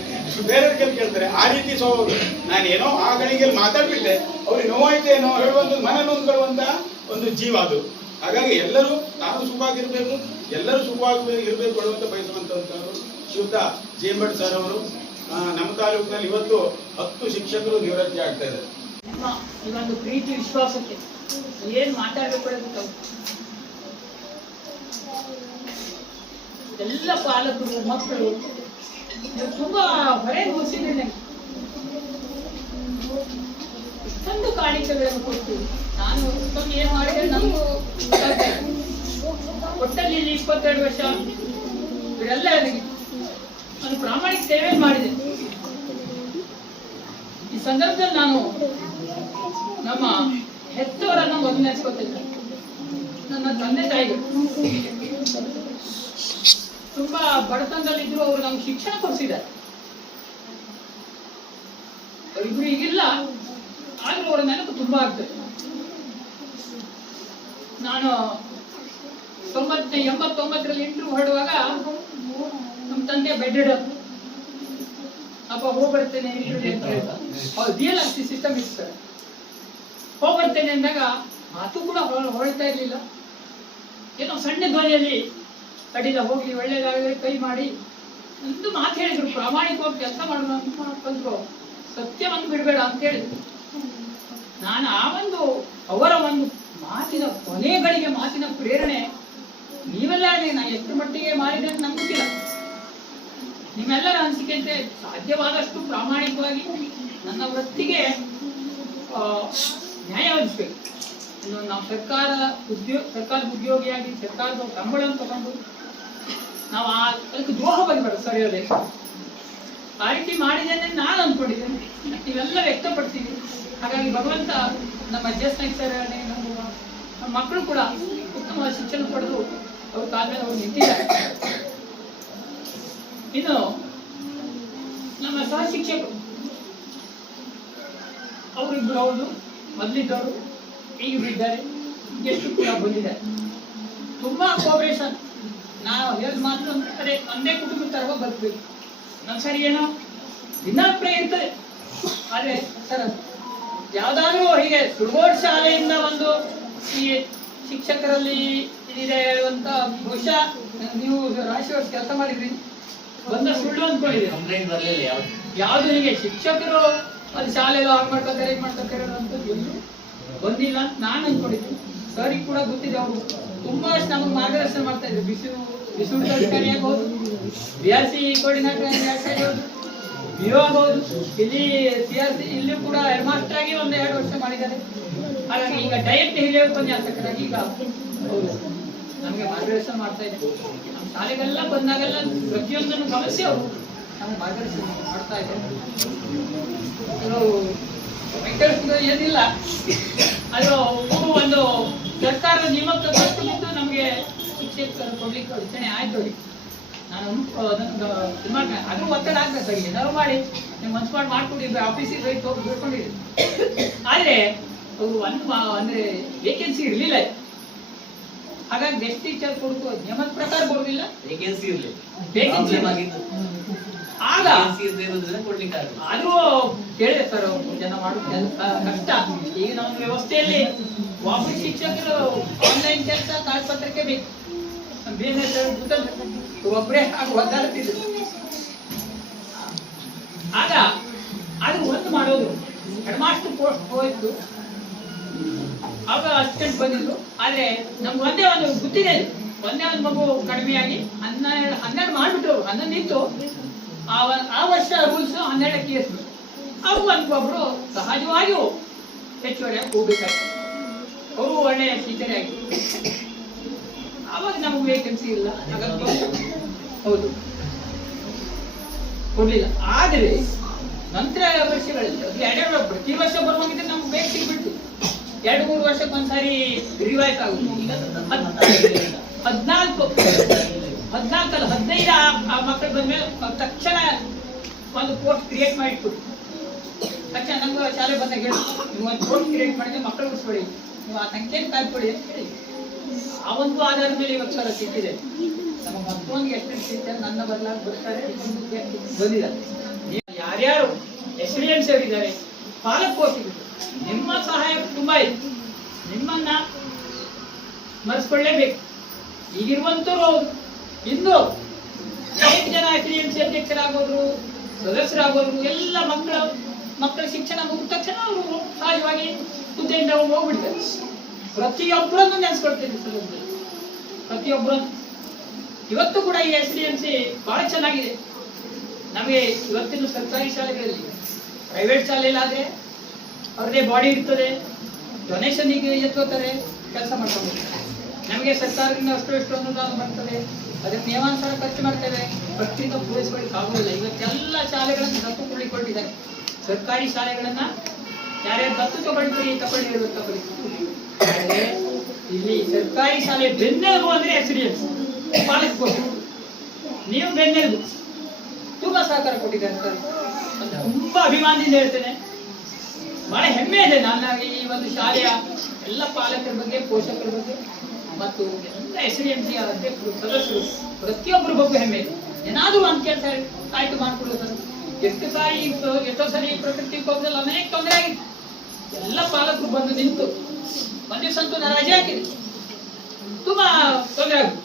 ಬೇರೆಯವ್ರಿಗೆ ಕೇಳ್ತಾರೆ. ಆ ರೀತಿ ಸ್ವಭಾವ. ನಾನೇನೋ ಆ ಗಳಿಗೆಯಲ್ಲಿ ಮಾತಾಡ್ಬಿಟ್ಟೆ, ಅವ್ರಿಗೆ ನೋವಾಯ್ತೇನೋ ಹೇಳುವಂತ ಮನ ನೊಂದ್ಕೊಳ್ಳುವಂತ ಒಂದು ಜೀವ ಅದು. ಹಾಗಾಗಿ ಎಲ್ಲರೂ ತಾನು ಸುಖವಾಗಿರ್ಬೇಕು, ಎಲ್ಲರೂ ಸುಖವಾಗಿ ಇರಬೇಕು ಹೇಳುವಂತ ಬಯಸುವಂತವರು ಶ್ರೀಯುತ ಜೇಮಠ್ ಸರ್ ಅವರು. ನಮ್ಮ ತಾಲೂಕಿನಲ್ಲಿ ಇವತ್ತು 10 ಶಿಕ್ಷಕರು ನಿವೃತ್ತಿ ಆಗ್ತಾ ಇದ್ದಾರೆ. ಇದೊಂದು ಪ್ರೀತಿ ವಿಶ್ವಾಸಕ್ಕೆ ಏನ್ ಮಾತಾಡಬೇಕು ಎಲ್ಲ ಪಾಲಕರು ಮಕ್ಕಳು ತುಂಬಾ ಹೊರೆ ಮುಗಿಸಿದ್ದೇನೆ. ಒಂದು ಕಾಣಿಕೆಗಳನ್ನು ಕೊಟ್ಟು ನಾನು ಏನ್ ಮಾಡಿದೆ, ನಮಗೂ ಒಟ್ಟಲ್ಲಿ 22 ವರ್ಷ ಇವರೆಲ್ಲ ನಾನು ಪ್ರಾಮಾಣಿಕ ಸೇವೆ ಮಾಡಿದೆ. ಈ ಸಂದರ್ಭದಲ್ಲಿ ನಾನು ನಮ್ಮ ಹೆತ್ತವರನ್ನ ಮೊದಲು ನೆನೆಸ್ಕೊತಿದ್ದೆ. ನನ್ನ ತಂದೆ ತಾಯಿಗಳು ತುಂಬಾ ಬಡತನದಲ್ಲಿದ್ರು, ಅವರು ನಮ್ಗೆ ಶಿಕ್ಷಣ ಕೊಡಿಸಿದ್ದಾರೆ. ಅವರಿಬ್ರು ಈಗಿಲ್ಲ, ಆದ್ರೂ ಅವರ ನೆನಪು ತುಂಬಾ ಆಗ್ತದೆ. ನಾನು 89ರಲ್ಲಿ ಇಂಟರ್ವ್ಯೂ ಹೊರಡುವಾಗ ನಮ್ಮ ತಂದೆ ಬೆಡ್ ಇಡೋದು. ಅಪ್ಪ ಹೋಗ್ಬರ್ತೇನೆ interview ಅಂತ ಹೇಳಿದ. ಹೌದು, DLRC ಸಿಸ್ಟಮ್ ಇತ್ತು ಸರ್. ಹೋಗ್ಬರ್ತೇನೆ ಅಂದಾಗ ಮಾತು ಕೂಡ ಹೊರಡ್ತಾ ಇರ್ಲಿಲ್ಲ. ಏನೋ ಸಣ್ಣ ಧ್ವನಿಯಲ್ಲಿ ಅಡ್ಡಿಲ್ಲ ಹೋಗಿ ಒಳ್ಳೇದಾಗಲಿ ಕೈ ಮಾಡಿ ಒಂದು ಮಾತು ಹೇಳಿದ್ರು, ಪ್ರಾಮಾಣಿಕವಾಗಿ ಕೆಲಸ ಮಾಡೋಣ ಅಂತ ಬಂದ್ರು, ಸತ್ಯವನ್ನು ಬಿಡಬೇಡ ಅಂತ ಹೇಳಿದ್ರು. ನಾನು ಆ ಒಂದು ಅವರ ಒಂದು ಮಾತಿನ ಕೊನೆಗಳಿಗೆ ಮಾತಿನ ಪ್ರೇರಣೆ ನೀವೆಲ್ಲ ನಾನು ಎಷ್ಟು ಮಟ್ಟಿಗೆ ಮಾಡಿದೆ ಅಂತ ನಂಗೆ ಗೊತ್ತಿಲ್ಲ. ನಿಮ್ಮೆಲ್ಲರ ಅನಿಸಿಕೆಯಂತೆ ಸಾಧ್ಯವಾದಷ್ಟು ಪ್ರಾಮಾಣಿಕವಾಗಿ ನನ್ನ ವೃತ್ತಿಗೆ ನ್ಯಾಯ ಒದಗಿಸ್ಬೇಕು. ಇನ್ನು ನಾವು ಸರ್ಕಾರದ ಉದ್ಯೋಗಿಯಾಗಿ ಸರ್ಕಾರದ ಸಂಬಳವನ್ನು ತಗೊಂಡು ನಾವು ಅದಕ್ಕೆ ದ್ರೋಹ ಬರಬೇಡ ಸರಿಯೋದೇ. ಆ ರೀತಿ ಮಾಡಿದ್ದೇನೆ ನಾನು ಅಂದ್ಕೊಂಡಿದ್ದೇನೆ, ನೀವೆಲ್ಲ ವ್ಯಕ್ತಪಡ್ತೀವಿ. ಹಾಗಾಗಿ ಭಗವಂತ ನಮ್ಮ ಅಡ್ಜಸ್ಟ್ ಸರ್ ನಮ್ಮ ಮಕ್ಕಳು ಕೂಡ ಉತ್ತಮ ಶಿಕ್ಷಣ ಪಡೆದು ಅವ್ರ ಕಾಲ ಮೇಲೆ ಅವ್ರು ನಿಂತಿದ್ದಾರೆ. ಇನ್ನು ನಮ್ಮ ಸಹ ಶಿಕ್ಷಕರು ಅವರಿಬ್ಬರು ಹೌದು, ಮೊದಲಿದ್ದವರು ಈಗ ಇದ್ದಾರೆ, ಎಷ್ಟು ಕೂಡ ಬಂದಿದ್ದಾರೆ. ತುಂಬಾ ಕೋಆಪರೇಷನ್. ನಾವು ಹೇಳಿ ಮಾತು ಅದೇ ಒಂದೇ ಕುಟುಂಬ ತರ ಬದುಕಬೇಕು. ನಮ್ಮ ಸರಿ ಏನೋ ಭಿನ್ನಾಭಿಪ್ರಾಯ ಇರ್ತದೆ, ಆದ್ರೆ ಸರ್ ಯಾವ್ದಾದ್ರೂ ಹೀಗೆ ಸುಳ್ಗೋಡ್ ಶಾಲೆಯಿಂದ ಒಂದು ಈ ಶಿಕ್ಷಕರಲ್ಲಿ ಇದಿದೆ ಅಂತ ಬಹುಶಃ ನೀವು ರಾಶಿ ವರ್ಷ ಕೆಲಸ ಮಾಡಿದ್ರಿ, ಬಂದ ಸುಳ್ಳು ಅಂದ್ಕೊಂಡಿದ್ದೀರಿ. ಕಂಪ್ಲೇಂಟ್ ಬರಲಿಲ್ಲ ಯಾವ್ದು ಹೀಗೆ ಶಿಕ್ಷಕರು ಅಲ್ಲಿ ಶಾಲೆಯಲ್ಲಿ ಹಾಗೆ ಮಾಡ್ಕೊತಾರೆ ಹೇಗೆ ಮಾಡ್ಕೊತಾರೆ ಅಂತ ಬಂದಿಲ್ಲ ಅಂತ ನಾನು ಅಂದ್ಕೊಂಡಿದ್ದೀನಿ. ಸರಿಗೆ ಕೂಡ ಗೊತ್ತಿದೆ, ಅವರು ತುಂಬಾ ನಮಗೆ ಮಾರ್ಗದರ್ಶನ ಮಾಡ್ತಾ ಇದ್ರು. ಬಿಸಿಲು ಅಧಿಕಾರಿ ಆಗ್ಬೋದು, BRC ಕೋರ್ಡಿನೇಟರ್ ಆಗ್ಬೋದು, BO ಆಗ್ಬೋದು, ಇಲ್ಲಿ CRC ಇಲ್ಲಿ ಕೂಡ ಹೆಡ್ ಮಾಸ್ಟರ್ ಆಗಿ 1-2 ವರ್ಷ ಮಾಡಿದ್ದಾರೆ. ಹಾಗಾಗಿ ಈಗ ಡೈರೆಕ್ಟ್ ಹಿರಿಯ ಉಪನ್ಯಾಸಕರಾಗಿ ಈಗ ನಮಗೆ ಮಾರ್ಗದರ್ಶನ ಮಾಡ್ತಾ ಇದ್ದಾರೆ. ನಮ್ಮ ಶಾಲೆಗೆಲ್ಲ ಬಂದಾಗೆಲ್ಲ ಪ್ರತಿಯೊಂದನ್ನು ಗಮನಿಸಿ ಅವರು ನಮ್ಗೆ ಮಾರ್ಗದರ್ಶನ ಮಾಡ್ತಾ ಇದ್ದಾರೆ. ಏನಿಲ್ಲ, ಅದು ಒಂದು ಸರ್ಕಾರದ ನಿಯಮಕ್ಕೆ ಗೊತ್ತು ಬಿಟ್ಟು ನಮಗೆ ಶಿಕ್ಷಕರು ಕೊಡ್ಲಿಕ್ಕೆ ರಚನೆ ಆಯ್ತು. ನಾನು ಅದು ಒತ್ತಡ ಆಗ್ಬೇಕಾಗಿ ಏನಾದ್ರು ಮಾಡಿ ನೀವು ಮನ್ಸು ಮಾಡಿ ಮಾಡ್ಕೊಂಡಿದ್ವಿ, ಆಫೀಸಿಗೆ ಹೋಗಿ ಹೋಗಿ ಬಿಡ್ಕೊಂಡಿದ್ವಿ. ಆದ್ರೆ ಅವರು ಅಂದ್ರೆ ವೇಕೆನ್ಸಿ ಇರಲಿಲ್ಲ. ಹಾಗಾಗಿ ಗೆಸ್ಟ್ ಟೀಚರ್ ಕೊಡ್ಕೋ ನಿಯಮದ ಪ್ರಕಾರ ಕೊಡಲಿಲ್ಲ, ವೇಕೆನ್ಸಿ ಇರಲಿ, ವೇಕೆನ್ಸಿ ಆಗ ಆದ್ರೂ ಕೇಳಿದೆ ಸರ್, ಜನ ಮಾಡೋದು ಕಷ್ಟ. ಈಗ ನಮ್ಮ ವ್ಯವಸ್ಥೆಯಲ್ಲಿ ವಾಪಸ್ ಶಿಕ್ಷಕರು ಆನ್ಲೈನ್ ಕೆಲಸ ಕಾಗಪತ್ರಕ್ಕೆ ಬೇಕು. ಒಬ್ಬರೇ ಆಗ ಒದ್ದಾಡ್ತಿದ್ರು. ಆಗ ಅದು ಒಂದು ಮಾಡೋದು ಹೆಡ್ ಮಾಸ್ಟರ್ ಪೋಸ್ಟ್ ಹೋಯ್ತು, ಆಗ ಅಸಿಸ್ಟೆಂಟ್ ಬಂದಿದ್ರು. ಆದ್ರೆ ನಮ್ಗೆ ಒಂದೇ ಒಂದು ಗೊತ್ತಿದೆ, ಒಂದೇ ಒಂದು ಮಗು ಕಡಿಮೆಯಾಗಿ 12 ಮಾಡ್ಬಿಟ್ಟು 11 ಇತ್ತು. ಆ ವರ್ಷ ರೂಲ್ಸ್ 12 ಕೇಸ್. ಅವು ಒಬ್ಬರು ಸಹಜವಾಗಿಯೂ ಹೆಚ್ಚುವರಿಯಾಗಿ ಹೋಗ್ಬೇಕಾಯ್ತು. ಅವರು ಒಳ್ಳೆಯ ಟೀಚರ್ ಆಗಿ ಆವಾಗ ನಮಗೆ ವೇಕೆನ್ಸಿ ಇಲ್ಲ, ಹೌದು ಕೊಡ್ಲಿಲ್ಲ. ಆದ್ರೆ ನಂತರ ವರ್ಷಗಳಲ್ಲಿ 2 ಪ್ರತಿ ವರ್ಷ ಬರುವಾಗಿದ್ರೆ ನಮ್ಗೆ ಬೇಗ ಸಿಗ್ಬಿಟ್ಟು 2-3 ವರ್ಷಕ್ಕೆ ಒಂದ್ಸಾರಿ ರಿವೈಸ್ ಆಗುತ್ತೆ. 15 ಆ ಮಕ್ಕಳು ಬಂದ್ಮೇಲೆ ತಕ್ಷಣ ಒಂದು ಪೋಸ್ಟ್ ಕ್ರಿಯೇಟ್ ಮಾಡಿಟ್ಬಿಟ್ಟು ತಕ್ಷಣ ನಮ್ಗೆ ಶಾಲೆ ಬಂದಾಗ ಹೇಳಿ, ನೀವು ಒಂದು ಪೋಸ್ಟ್ ಕ್ರಿಯೇಟ್ ಮಾಡಿದ್ರೆ ಮಕ್ಕಳು ಉಳಿಸ್ಬೇಡಿ, ನೀವು ಆ ಸಂಖ್ಯೆಯನ್ನು ಕಾಯ್ಕೊಡಿ ಅಂತ ಹೇಳಿ ಆ ಒಂದು ಆಧಾರದ ಮೇಲೆ ಇವತ್ತು ಸಲ ಸಿಕ್ಕಿದೆ. ನಮ್ಮ ಮತ್ತೊಂದು ಎಷ್ಟು ಟೀಚರ್ ನನ್ನ ಬದಲಾಗಿ ಬರ್ತಾರೆ ಬಂದಿದ್ದಾರೆ. ಯಾರ್ಯಾರು SDMC ಅವರಿದ್ದಾರೆ, ಪಾಲಕೋಟಿಗಳು, ನಿಮ್ಮ ಸಹಾಯ ತುಂಬಾ ಇದೆ. ನಿಮ್ಮನ್ನ ಸ್ಮರಿಸ್ಕೊಳ್ಳೇಬೇಕು. ಈಗಿರುವಂತರು ಇಂದು 5 ಜನ SDMC ಅಧ್ಯಕ್ಷರಾಗೋದ್ರು, ಸದಸ್ಯರಾಗೋದ್ರು, ಎಲ್ಲ ಮಕ್ಕಳ ಶಿಕ್ಷಣ ಮುಗಿದ ತಕ್ಷಣ ಅವರು ಸಹಜವಾಗಿ ಹುದ್ದೆಯಿಂದ ಹೋಗ್ಬಿಡ್ತಾರೆ. ಪ್ರತಿಯೊಬ್ಬರನ್ನು ನೆನೆಸ್ಕೊಳ್ತೇನೆ ಸರ್, ಪ್ರತಿಯೊಬ್ಬರನ್ನು. ಇವತ್ತು ಕೂಡ ಈ SDMC ಬಹಳ ಚೆನ್ನಾಗಿದೆ. ನಮಗೆ ಇವತ್ತಿನ ಸರ್ಕಾರಿ ಶಾಲೆಗಳಲ್ಲಿ, ಪ್ರೈವೇಟ್ ಶಾಲೆಯಲ್ಲಾದ್ರೆ ಅವ್ರದೇ ಬಾಡಿ ಇರ್ತದೆ, ಡೊನೇಷನ್ಗೆ ಎತ್ಕೋತಾರೆ, ಕೆಲಸ ಮಾಡ್ಕೊಂಡು. ನಮಗೆ ಸರ್ಕಾರದಿಂದ ಅಷ್ಟು ಅನುದಾನ ಬರ್ತದೆ, ಅದಕ್ಕೆ ನಿಯಮಾನುಸಾರ ಖರ್ಚು ಮಾಡ್ತೇವೆ, ಪ್ರತಿಯಿಂದ ಪೂರೈಸ್ಕೊಳ್ಳಿಕ್ಕೆ ಆಗೋದಿಲ್ಲ. ಇವತ್ತೆಲ್ಲ ಶಾಲೆಗಳನ್ನು ದತ್ತು ಕೊಳ್ಳಿಕೊಂಡಿದ್ದಾರೆ. ಸರ್ಕಾರಿ ಶಾಲೆಗಳನ್ನ ಯಾರ್ಯಾರು ದತ್ತು ತಗೊಳ್ಳಿ. ಆದರೆ ಇಲ್ಲಿ ಸರ್ಕಾರಿ ಶಾಲೆ ಬೆನ್ನೆಲುಬು ಅಂದ್ರೆ SDMC ಪಾಲಿಸ್ಬೋದು. ನೀವು ಬೆನ್ನೆಲುಬು ತುಂಬಾ ಸಹಕಾರ ಕೊಟ್ಟಿದ್ದಾರೆ ಸರ್, ತುಂಬಾ ಅಭಿಮಾನದಿಂದ ಹೇಳ್ತೇನೆ. ಬಹಳ ಹೆಮ್ಮೆ ಇದೆ. ನಾನು ಈ ಒಂದು ಶಾಲೆಯ ಎಲ್ಲ ಪಾಲಕರ ಬಗ್ಗೆ, ಪೋಷಕರ ಬಗ್ಗೆ ಮತ್ತು ಎಲ್ಲ SDMC ಅಧ್ಯಕ್ಷರು, ಸದಸ್ಯರು, ಪ್ರತಿಯೊಬ್ಬರ ಬಗ್ಗೆ ಹೆಮ್ಮೆ ಇದೆ. ಏನಾದರೂ ಒಂದು ಕೆಲಸ ಆಯ್ತು ಮಾಡ್ಕೊಡೋದು. ಎಷ್ಟೋ ಸಲ ಈ ಪ್ರಕೃತಿ ಕೋಪದಲ್ಲಿ ಅನೇಕ ತೊಂದರೆ ಆಗಿದೆ. ಎಲ್ಲ ಪಾಲಕರು ಬಂದು ನಿಂತು ಒಂದು ದಿವಸ ಅಂತೂ ನಾನು ರಜೆ ಹಾಕಿದೆ, ತುಂಬಾ ತೊಂದರೆ ಆಗುತ್ತೆ.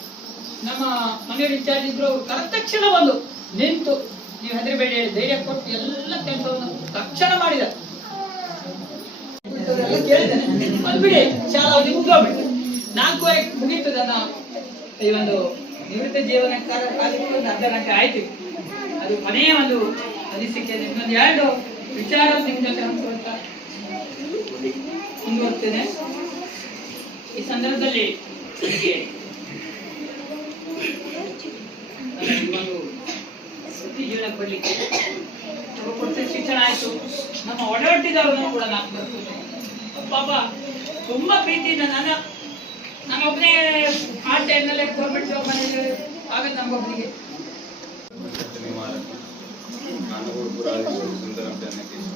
ನಮ್ಮ ಮನೆಯವ್ರ ಇನ್ಚಾರ್ಜ್ ಇದ್ರು, ಅವ್ರು ಕರೆದ ತಕ್ಷಣ ಬಂದು ನಿಂತು ನೀವು ಹೆದರಬೇಡಿ ಹೇಳಿ ಧೈರ್ಯ ಕೊಟ್ಟು ಎಲ್ಲ ಕೆಲಸವನ್ನು ತಕ್ಷಣ ಮಾಡಿದ್ದಾರೆ. ಕೇಳಿದ್ದೇನೆ ಅದು ಬಿಡಿ, ಶಾಲಾ ಅವಧಿ ಮುಗಿದೋಗ್ಬಿಟ್ಟು 4:30 ಮುಗೀತು. ನನ್ನ ಈ ಒಂದು ನಿವೃತ್ತ ಜೀವನ ಕಾರ್ಯಕ್ರಮ ಒಂದು ಅರ್ಧ ಗಂಟೆ ಆಯ್ತು. ಅದು ಕೊನೆಯ ಒಂದು ಅನಿಸಿಕೆ. ಇನ್ನೊಂದು 2 ವಿಚಾರ ನಿಮ್ಮ ಜೊತೆ ಹಂಚ್ಕೊಳ್ತಾ ಮುಂದುವರ್ತೇನೆ. ಈ ಸಂದರ್ಭದಲ್ಲಿ ಒಂದು ವೃತ್ತಿ ಜೀವನಕ್ಕೆ ಬರ್ಲಿಕ್ಕೆ ಕೊಡ್ತೇನೆ. ಶಿಕ್ಷಣ ಆಯ್ತು, ನಮ್ಮ ಒಡವಟ್ಟಿದವ್ರನ್ನು ಕೂಡ ನಾನು ಬರ್ತೇನೆ. ಪಾಪ ತುಂಬಾ ಪ್ರೀತಿಯಿಂದ ನಾನು ಒಬ್ಬನೇ ಆ ಟೈಮ್ನಲ್ಲೇ ಗೌರ್ಮೆಂಟ್ ಜಾಬ್ ಮನೇಲಿ ಆಗತ್ತೆ ನಮಗೊಬ್ಬನಿಗೆ. ಸುಂದರಂ ಜನಕೇಶ್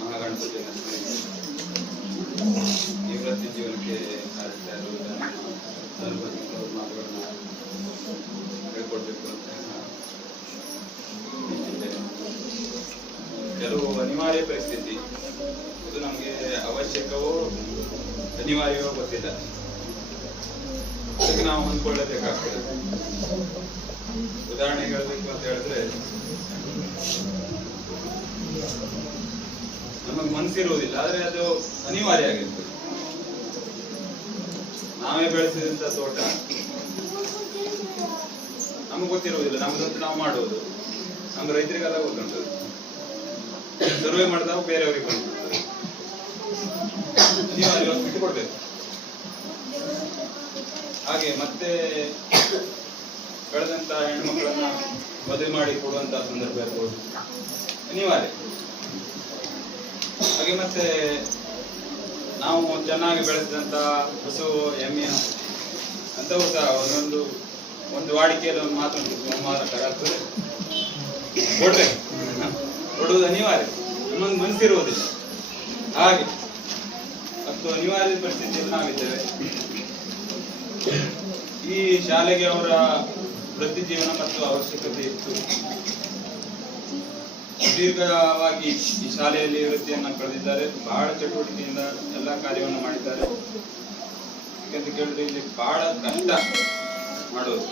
ಮಹಾಗಣಪತಿ ನಿವೃತ್ತಿ ಜೀವನಕ್ಕೆ ಮಾತುಗಳನ್ನ ಹೇಳ್ಕೊಡ್ಬೇಕು ಅಂತ ನಿಂತಿದ್ದೇನೆ. ಕೆಲವು ಅನಿವಾರ್ಯ ಪರಿಸ್ಥಿತಿ, ಇದು ನಮಗೆ ಅವಶ್ಯಕವೋ ಅನಿವಾರ್ಯವೋ ಗೊತ್ತಿಲ್ಲ, ಅದಕ್ಕೆ ನಾವು ಹೊಂದ್ಕೊಳ್ಳಬೇಕಾಗ್ತದೆ. ಉದಾಹರಣೆ ಹೇಳಬೇಕು ಅಂತ ಹೇಳಿದ್ರೆ, ನಮಗೆ ಮನಸ್ಸಿರುವುದಿಲ್ಲ, ಆದ್ರೆ ಅದು ಅನಿವಾರ್ಯ ಆಗಿರ್ತದೆ. ನಾವೇ ಬೆಳೆಸಿದಂತ ತೋಟ ನಮಗೆ ಗೊತ್ತಿರುವುದಿಲ್ಲ, ನಮ್ದಂತೂ ನಾವು ಮಾಡುವುದು. ನಮ್ಮ ರೈತರಿಗೆಲ್ಲ ಗೊತ್ತುಂಟದು, ಸರ್ವೆ ಮಾಡಿದಾಗ ಬೇರೆಯವರಿಗೆ ಬಂದ್ಬಿಡ್ತದೆ. ಅನಿವಾರ್ಯವಾಗಿ ಬಿಟ್ಟು ಕೊಡ್ಬೇಕು. ಹಾಗೆ ಮತ್ತೆ ಬೆಳೆದಂತ ಹೆಣ್ಮಕ್ಳನ್ನ ಮದುವೆ ಮಾಡಿ ಕೊಡುವಂತ ಸಂದರ್ಭ ಇರ್ಬೋದು, ಅನಿವಾರ್ಯ. ಹಾಗೆ ಮತ್ತೆ ನಾವು ಚೆನ್ನಾಗಿ ಬೆಳೆಸಿದಂತ ಹಸು, ಎಮ್ಮೆ ಅಂತವು ಸಹ ಒಂದು ವಾಡಿಕೆಯಲ್ಲಿ ಒಂದು ಮಾತುಂಟು, ಸೋಮವಾರ ಕರಾಗ್ತದೆ ಕೊಡ್ಬೇಕು, ಕೊಡುವುದು ಅನಿವಾರ್ಯ. ನಮ್ಮೊಂದು ಮನಸ್ಸಿರುವುದಿಲ್ಲ, ಹಾಗೆ ಮತ್ತು ಅನಿವಾರ್ಯ ಪರಿಸ್ಥಿತಿಯಲ್ಲಿ ನಾವಿದ್ದೇವೆ. ಈ ಶಾಲೆಗೆ ಅವರ ವೃತ್ತಿ ಜೀವನ ಮತ್ತು ಅವಶ್ಯಕತೆ ಇತ್ತು. ದೀರ್ಘವಾಗಿ ಈ ಶಾಲೆಯಲ್ಲಿ ವೃತ್ತಿಯನ್ನು ಕಳೆದಿದ್ದಾರೆ. ಬಹಳ ಚಟುವಟಿಕೆಯಿಂದ ಎಲ್ಲ ಕಾರ್ಯವನ್ನು ಮಾಡಿದ್ದಾರೆ. ಯಾಕಂತ ಕೇಳಿದ್ರೆ ಇಲ್ಲಿ ಬಹಳ ಕಷ್ಟ ಮಾಡೋದು,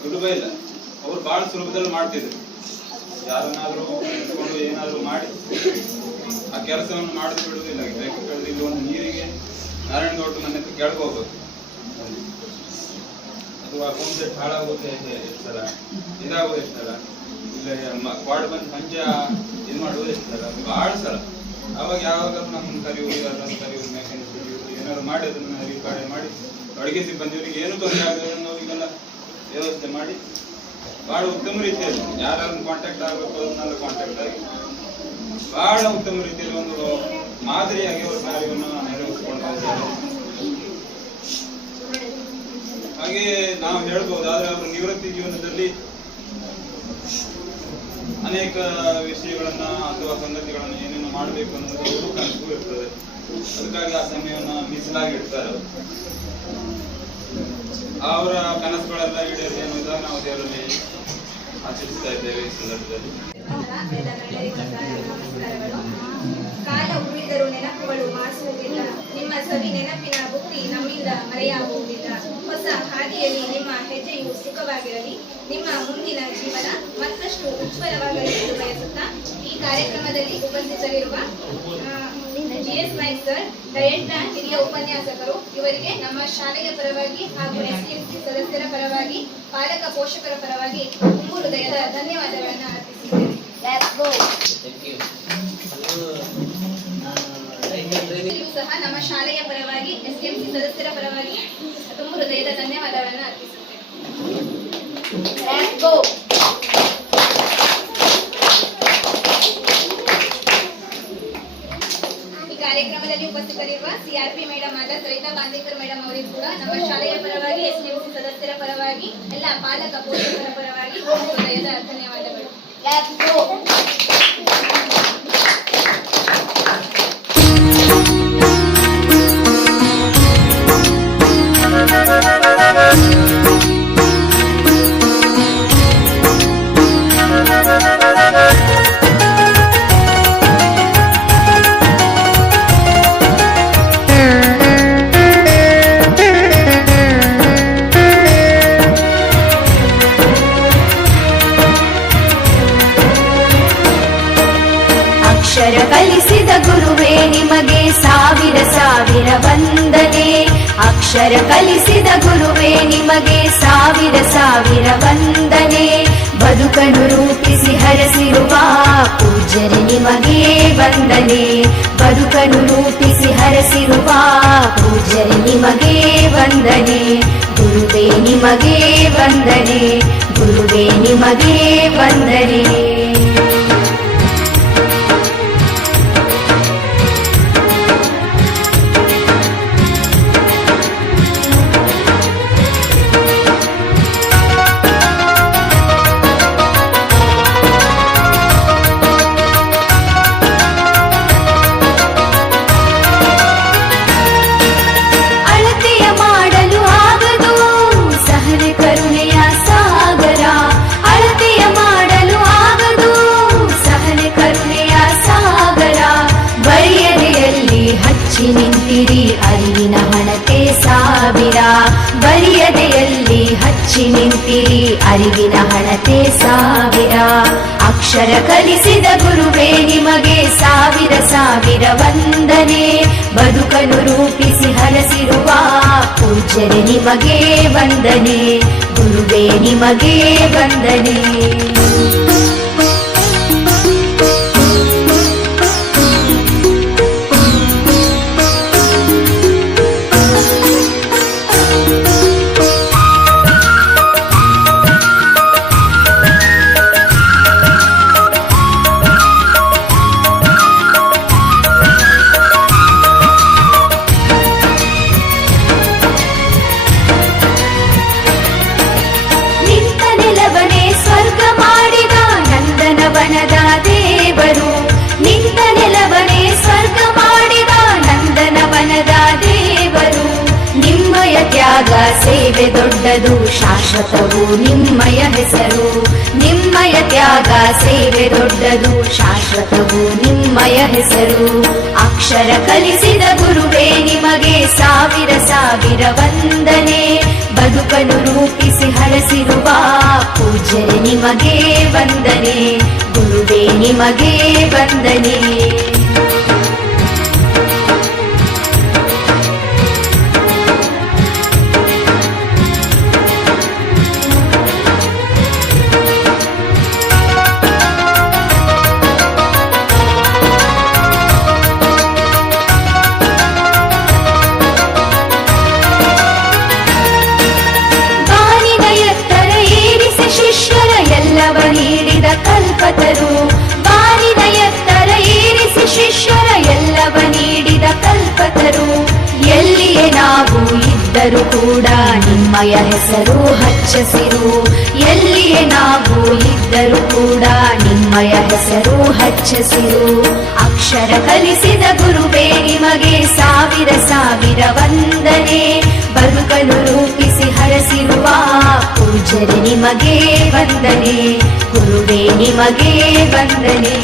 ಸುಲಭ ಇಲ್ಲ. ಅವರು ಬಹಳ ಸುಲಭದಲ್ಲಿ ಮಾಡ್ತಿದ್ರು. ಯಾರನ್ನಾದ್ರೂ ಇಟ್ಕೊಂಡು ಏನಾದ್ರೂ ಮಾಡಿ ಆ ಕೆಲಸವನ್ನು ಮಾಡದೆ ಬಿಡುವುದಿಲ್ಲ. ಕೇಳಿದ್ರೆ ಇಲ್ಲಿ ಒಂದು ನೀರಿಗೆ ನಾರಾಯಣ ಗೌಡ ನನ್ನ ಹತ್ರ ಕೇಳ್ಕೋಬೇಕು, ಅದು ಆ ಪಂಪ್ ಸೆಟ್ ಹಾಳಾಗೋದು ಎಷ್ಟಲ್ಲ, ಇದಾಗೋದು ಎಷ್ಟಲ್ಲ, ಇಲ್ಲ ಕ್ವಾಡ್ ಬಂದು ಪಂಚ ಇದು ಮಾಡುವುದು ಎಷ್ಟಲ್ಲ, ಬಹಳ ಸಲ. ಅವಾಗ ಯಾವಾಗಾದ್ರೂ ನಮ್ಮನ್ನು ಕರೆಯುವುದು, ಅದನ್ನು ಕರೆಯುವುದು, ಮೆಕ್ಯಾನಿಕ್ ಏನಾದ್ರು ಮಾಡಿ ಅದನ್ನು ರಿಕಾರ್ಡ್ ಮಾಡಿ ಅಡುಗೆ ಸಿಬ್ಬಂದಿಯವರಿಗೆ ಏನು ತೊಂದರೆ ಆಗದೆ ಅವರಿಗೆಲ್ಲ ವ್ಯವಸ್ಥೆ ಮಾಡಿ ಬಹಳ ಉತ್ತಮ ರೀತಿಯಲ್ಲಿ ಯಾರನ್ನು ಕಾಂಟ್ಯಾಕ್ಟ್ ಆಗಬೇಕು ಅದನ್ನೆಲ್ಲ ಕಾಂಟ್ಯಾಕ್ಟ್ ಆಗಿ ಬಹಳ ಉತ್ತಮ ರೀತಿಯಲ್ಲಿ ಒಂದು ಮಾದರಿಯಾಗಿ ಅವರ ಕಾರ್ಯವನ್ನು ನೆರವೇರಿಸಿಕೊಂಡು ಬಂದಿದ್ದಾರೆ. ಹಾಗೆ ನಾವು ಹೇಳ್ಬೋದು, ಆದ್ರೆ ಅವರು ನಿವೃತ್ತಿ ಜೀವನದಲ್ಲಿ ಅನೇಕ ವಿಷಯಗಳನ್ನ ಅಥವಾ ಸಂಗತಿಗಳನ್ನ ಏನೇನು ಮಾಡಬೇಕು ಅನ್ನೋದು ಅವರು ಕನಸು ಇರ್ತದೆ. ಅದಕ್ಕಾಗಿ ಆ ಸಮಯವನ್ನು ಮೀಸಲಾಗಿ ಇಡ್ತಾರೆ. ಅವರ ಕನಸುಗಳೆಲ್ಲ ಈಡೇರಲಿ ಅನ್ನೋದಾಗ ನಾವು ದೇವರಲ್ಲಿ ಆಚರಿಸ್ತಾ ಇದ್ದೇವೆ ಈ ಸಂದರ್ಭದಲ್ಲಿ. ನಮಸ್ಕಾರಗಳು. ಕಾಲ ಉರುಳಿದರೂ ನೆನಪುಗಳು ಮಾಸುವುದಿಲ್ಲ. ನಿಮ್ಮ ಸವಿ ನೆನಪಿನ ಬುತ್ತಿ ನಮ್ಮಿಂದ ಮರೆಯಾಗುವುದಿಲ್ಲ. ಹೊಸ ಹಾದಿಯಲ್ಲಿ ನಿಮ್ಮ ಹೆಜ್ಜೆಯು ಸುಖವಾಗಿರಲಿ. ನಿಮ್ಮ ಮುಂದಿನ ಜೀವನ ಮತ್ತಷ್ಟು ಉಜ್ವಲವಾಗಲಿ ಎಂದು ಬಯಸುತ್ತಾ ಈ ಕಾರ್ಯಕ್ರಮದಲ್ಲಿ ಉಪಸ್ಥಿತರಿರುವ GS ನಾಯ್ಕ್ ಸರ್, ಡಯಟ್ನ ಹಿರಿಯ ಉಪನ್ಯಾಸಕರು, ಇವರಿಗೆ ನಮ್ಮ ಶಾಲೆಯ ಪರವಾಗಿ ಹಾಗೂ SDMC ಸದಸ್ಯರ ಪರವಾಗಿ, ಪಾಲಕ ಪೋಷಕರ ಪರವಾಗಿ ತುಂಬು ಹೃದಯದ ಧನ್ಯವಾದಗಳನ್ನು ಅರ್ಪಿಸುತ್ತೇನೆ. ಸಹ ನಮ್ಮ ಶಾಲೆಯ ಪರವಾಗಿ SDMC ಸದಸ್ಯರ ಪರವಾಗಿ ತುಂಬು ಹೃದಯದ ಧನ್ಯವಾದಗಳನ್ನು ಅರ್ಪಿಸುತ್ತೇನೆ. ಈ ಕಾರ್ಯಕ್ರಮದಲ್ಲಿ ಉಪಸ್ಥಿತರಿರುವ CRP ಮೇಡಮ್ ಆದ ಸರಿತಾ ಬಾಂದೇಕರ್ ಮೇಡಮ್ ಅವರಿಗೂ ಕೂಡ ನಮ್ಮ ಶಾಲೆಯ ಪರವಾಗಿ SDMC ಸದಸ್ಯರ ಪರವಾಗಿ ಎಲ್ಲ ಪಾಲಕ ಪೋಷಕರ ಪರವಾಗಿ ತುಂಬು ಹೃದಯದ ಧನ್ಯವಾದಗಳು. ಕಪ್ಪು. ಅಕ್ಷರ ಕಲಿಸಿದ ಗುರುವೇ ನಿಮಗೆ ಸಾವಿರ ಸಾವಿರ ವಂದನೆ. ಅಕ್ಷರ ಕಲಿಸಿದ ಗುರುವೇ ನಿಮಗೆ ಸಾವಿರ ಸಾವಿರ ವಂದನೆ. ಬದುಕನ್ನು ರೂಪಿಸಿ ಹರಸಿರುವ ಪೂಜ್ಯರೇ ನಿಮಗೆ ವಂದನೆ. ಬದುಕನ್ನು ರೂಪಿಸಿ ಹರಸಿರುವ ಪೂಜ್ಯರೇ ನಿಮಗೆ ವಂದನೆ. ಗುರುವೇ ನಿಮಗೆ ವಂದನೆ. ಗುರುವೇ ನಿಮಗೆ ವಂದನೆ. ನಿಂತಿರಿ ಅರಿವಿನ ಹಣತೆ ಸಾವಿರ. ಬರಿಯದೆಯಲ್ಲಿ ಹಚ್ಚಿ ನಿಂತಿರಿ ಅರಿವಿನ ಹಣತೆ ಸಾವಿರ. ಅಕ್ಷರ ಕಲಿಸಿದ ಗುರುವೇ ನಿಮಗೆ ಸಾವಿರ ಸಾವಿರ ವಂದನೆ. ಬದುಕನ್ನು ರೂಪಿಸಿ ಹರಸಿರುವ ಪೂಜ್ಯರೇ ನಿಮಗೆ ವಂದನೆ. ಗುರುವೇ ನಿಮಗೆ ವಂದನೆ. ವನದ ದೇವರು ನಿಂತ ನೆಲವನೇ ಸ್ವರ್ಗ ಮಾಡಿದ ನಂದನವನದ ದೇವರು. ನಿಮ್ಮಯ ತ್ಯಾಗ ಸೇವೆ ದೊಡ್ಡದು ಶಾಶ್ವತವು ನಿಮ್ಮಯ ಹೆಸರು. ನಿಮ್ಮಯ ತ್ಯಾಗ ಸೇವೆ ದೊಡ್ಡದು ಶಾಶ್ವತವು ನಿಮ್ಮಯ ಹೆಸರು. ಅಕ್ಷರ ಕಲಿಸಿದ ಗುರುವೇ ನಿಮಗೆ ಸಾವಿರ ಸಾವಿರ ವಂದನೆ. ಬದುಕನ್ನು ರೂಪಿಸಿ ಹರಸಿರುವ ಪೂಜ್ಯರೇ ನಿಮಗೆ ವಂದನೆ. ಗುರುವೇ ನಿಮಗೆ ವಂದನೆ. ನೀಡಿದ ಕಲ್ಪತರು ಬಾರಿನ ಎತ್ತರ ಏರಿಸಿ ಶಿಷ್ಯರ ಎಲ್ಲವ ನೀಡಿದ ಕಲ್ಪತರು. ಎಲ್ಲಿಯೇ ನಾವು ಇದ್ದರೂ ಕೂಡ ನಿಮ್ಮಯ ಹೆಸರು ಹಚ್ಚಸಿರು. ಎಲ್ಲಿಯೇ ನಾವು ಇದ್ದರೂ ಕೂಡ ನಿಮ್ಮಯ ಹೆಸರು ಹಚ್ಚಸಿರು. ಅಕ್ಷರ ಕಲಿಸಿದ ಗುರುವೇ ನಿಮಗೆ ಸಾವಿರ ಸಾವಿರ ವಂದನೆ. ಬದುಕನ್ನು ರೂಪಿಸಿ ಹರಸಿರುವ ಪೂಜ್ಯರೇ ನಿಮಗೆ ವಂದನೆ. ಗುರುವೇ ನಿಮಗೆ ವಂದನೆ.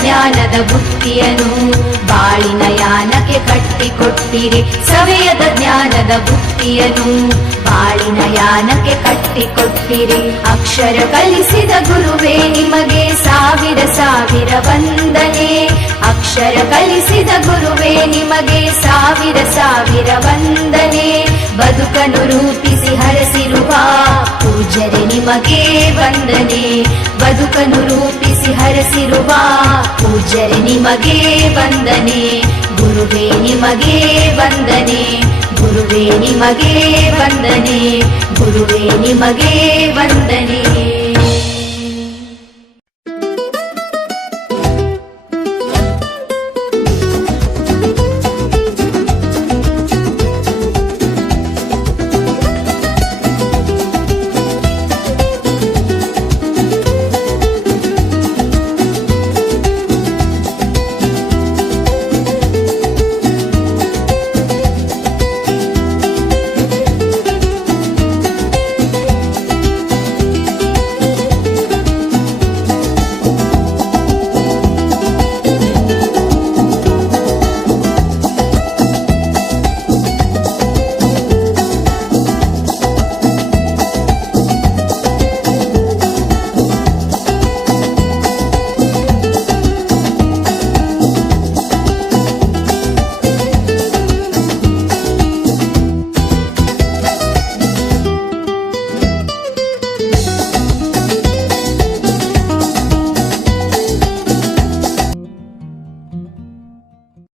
ಜ್ಞಾನದ ಬುತ್ತಿಯನು ಬಾಳಿನ ಯಾನಕ್ಕೆ ಕಟ್ಟ ಕಟ್ಟಿಕೊಟ್ಟಿರಿ ಸವೆಯದ ಜ್ಞಾನದ ಬುತ್ತಿಯನ್ನು ಬಾಳಿನ ಯಾನಕ್ಕೆ ಕಟ್ಟಿಕೊಟ್ಟಿರಿ ಅಕ್ಷರ ಕಲಿಸಿದ ಗುರುವೇ ನಿಮಗೆ ಸಾವಿರ ಸಾವಿರ ವಂದನೆ ಅಕ್ಷರ ಕಲಿಸಿದ ಗುರುವೇ ನಿಮಗೆ ಸಾವಿರ ಸಾವಿರ ವಂದನೆ ಬದುಕನ್ನು ರೂಪಿಸಿ ಹರಸಿರುವ ಪೂಜ್ಯರೇ ನಿಮಗೆ ವಂದನೆ ಬದುಕನ್ನು ರೂಪಿಸಿ ಹರಸಿರುವ ಪೂಜ್ಯರೇ ನಿಮಗೆ ವಂದನೆ ಗುರುವೇ ನಿಮಗೆ ವಂದನೆ ಗುರುವೇ ನಿಮಗೆ ವಂದನೆ ಗುರುವೇ ನಿಮಗೆ ವಂದನೆ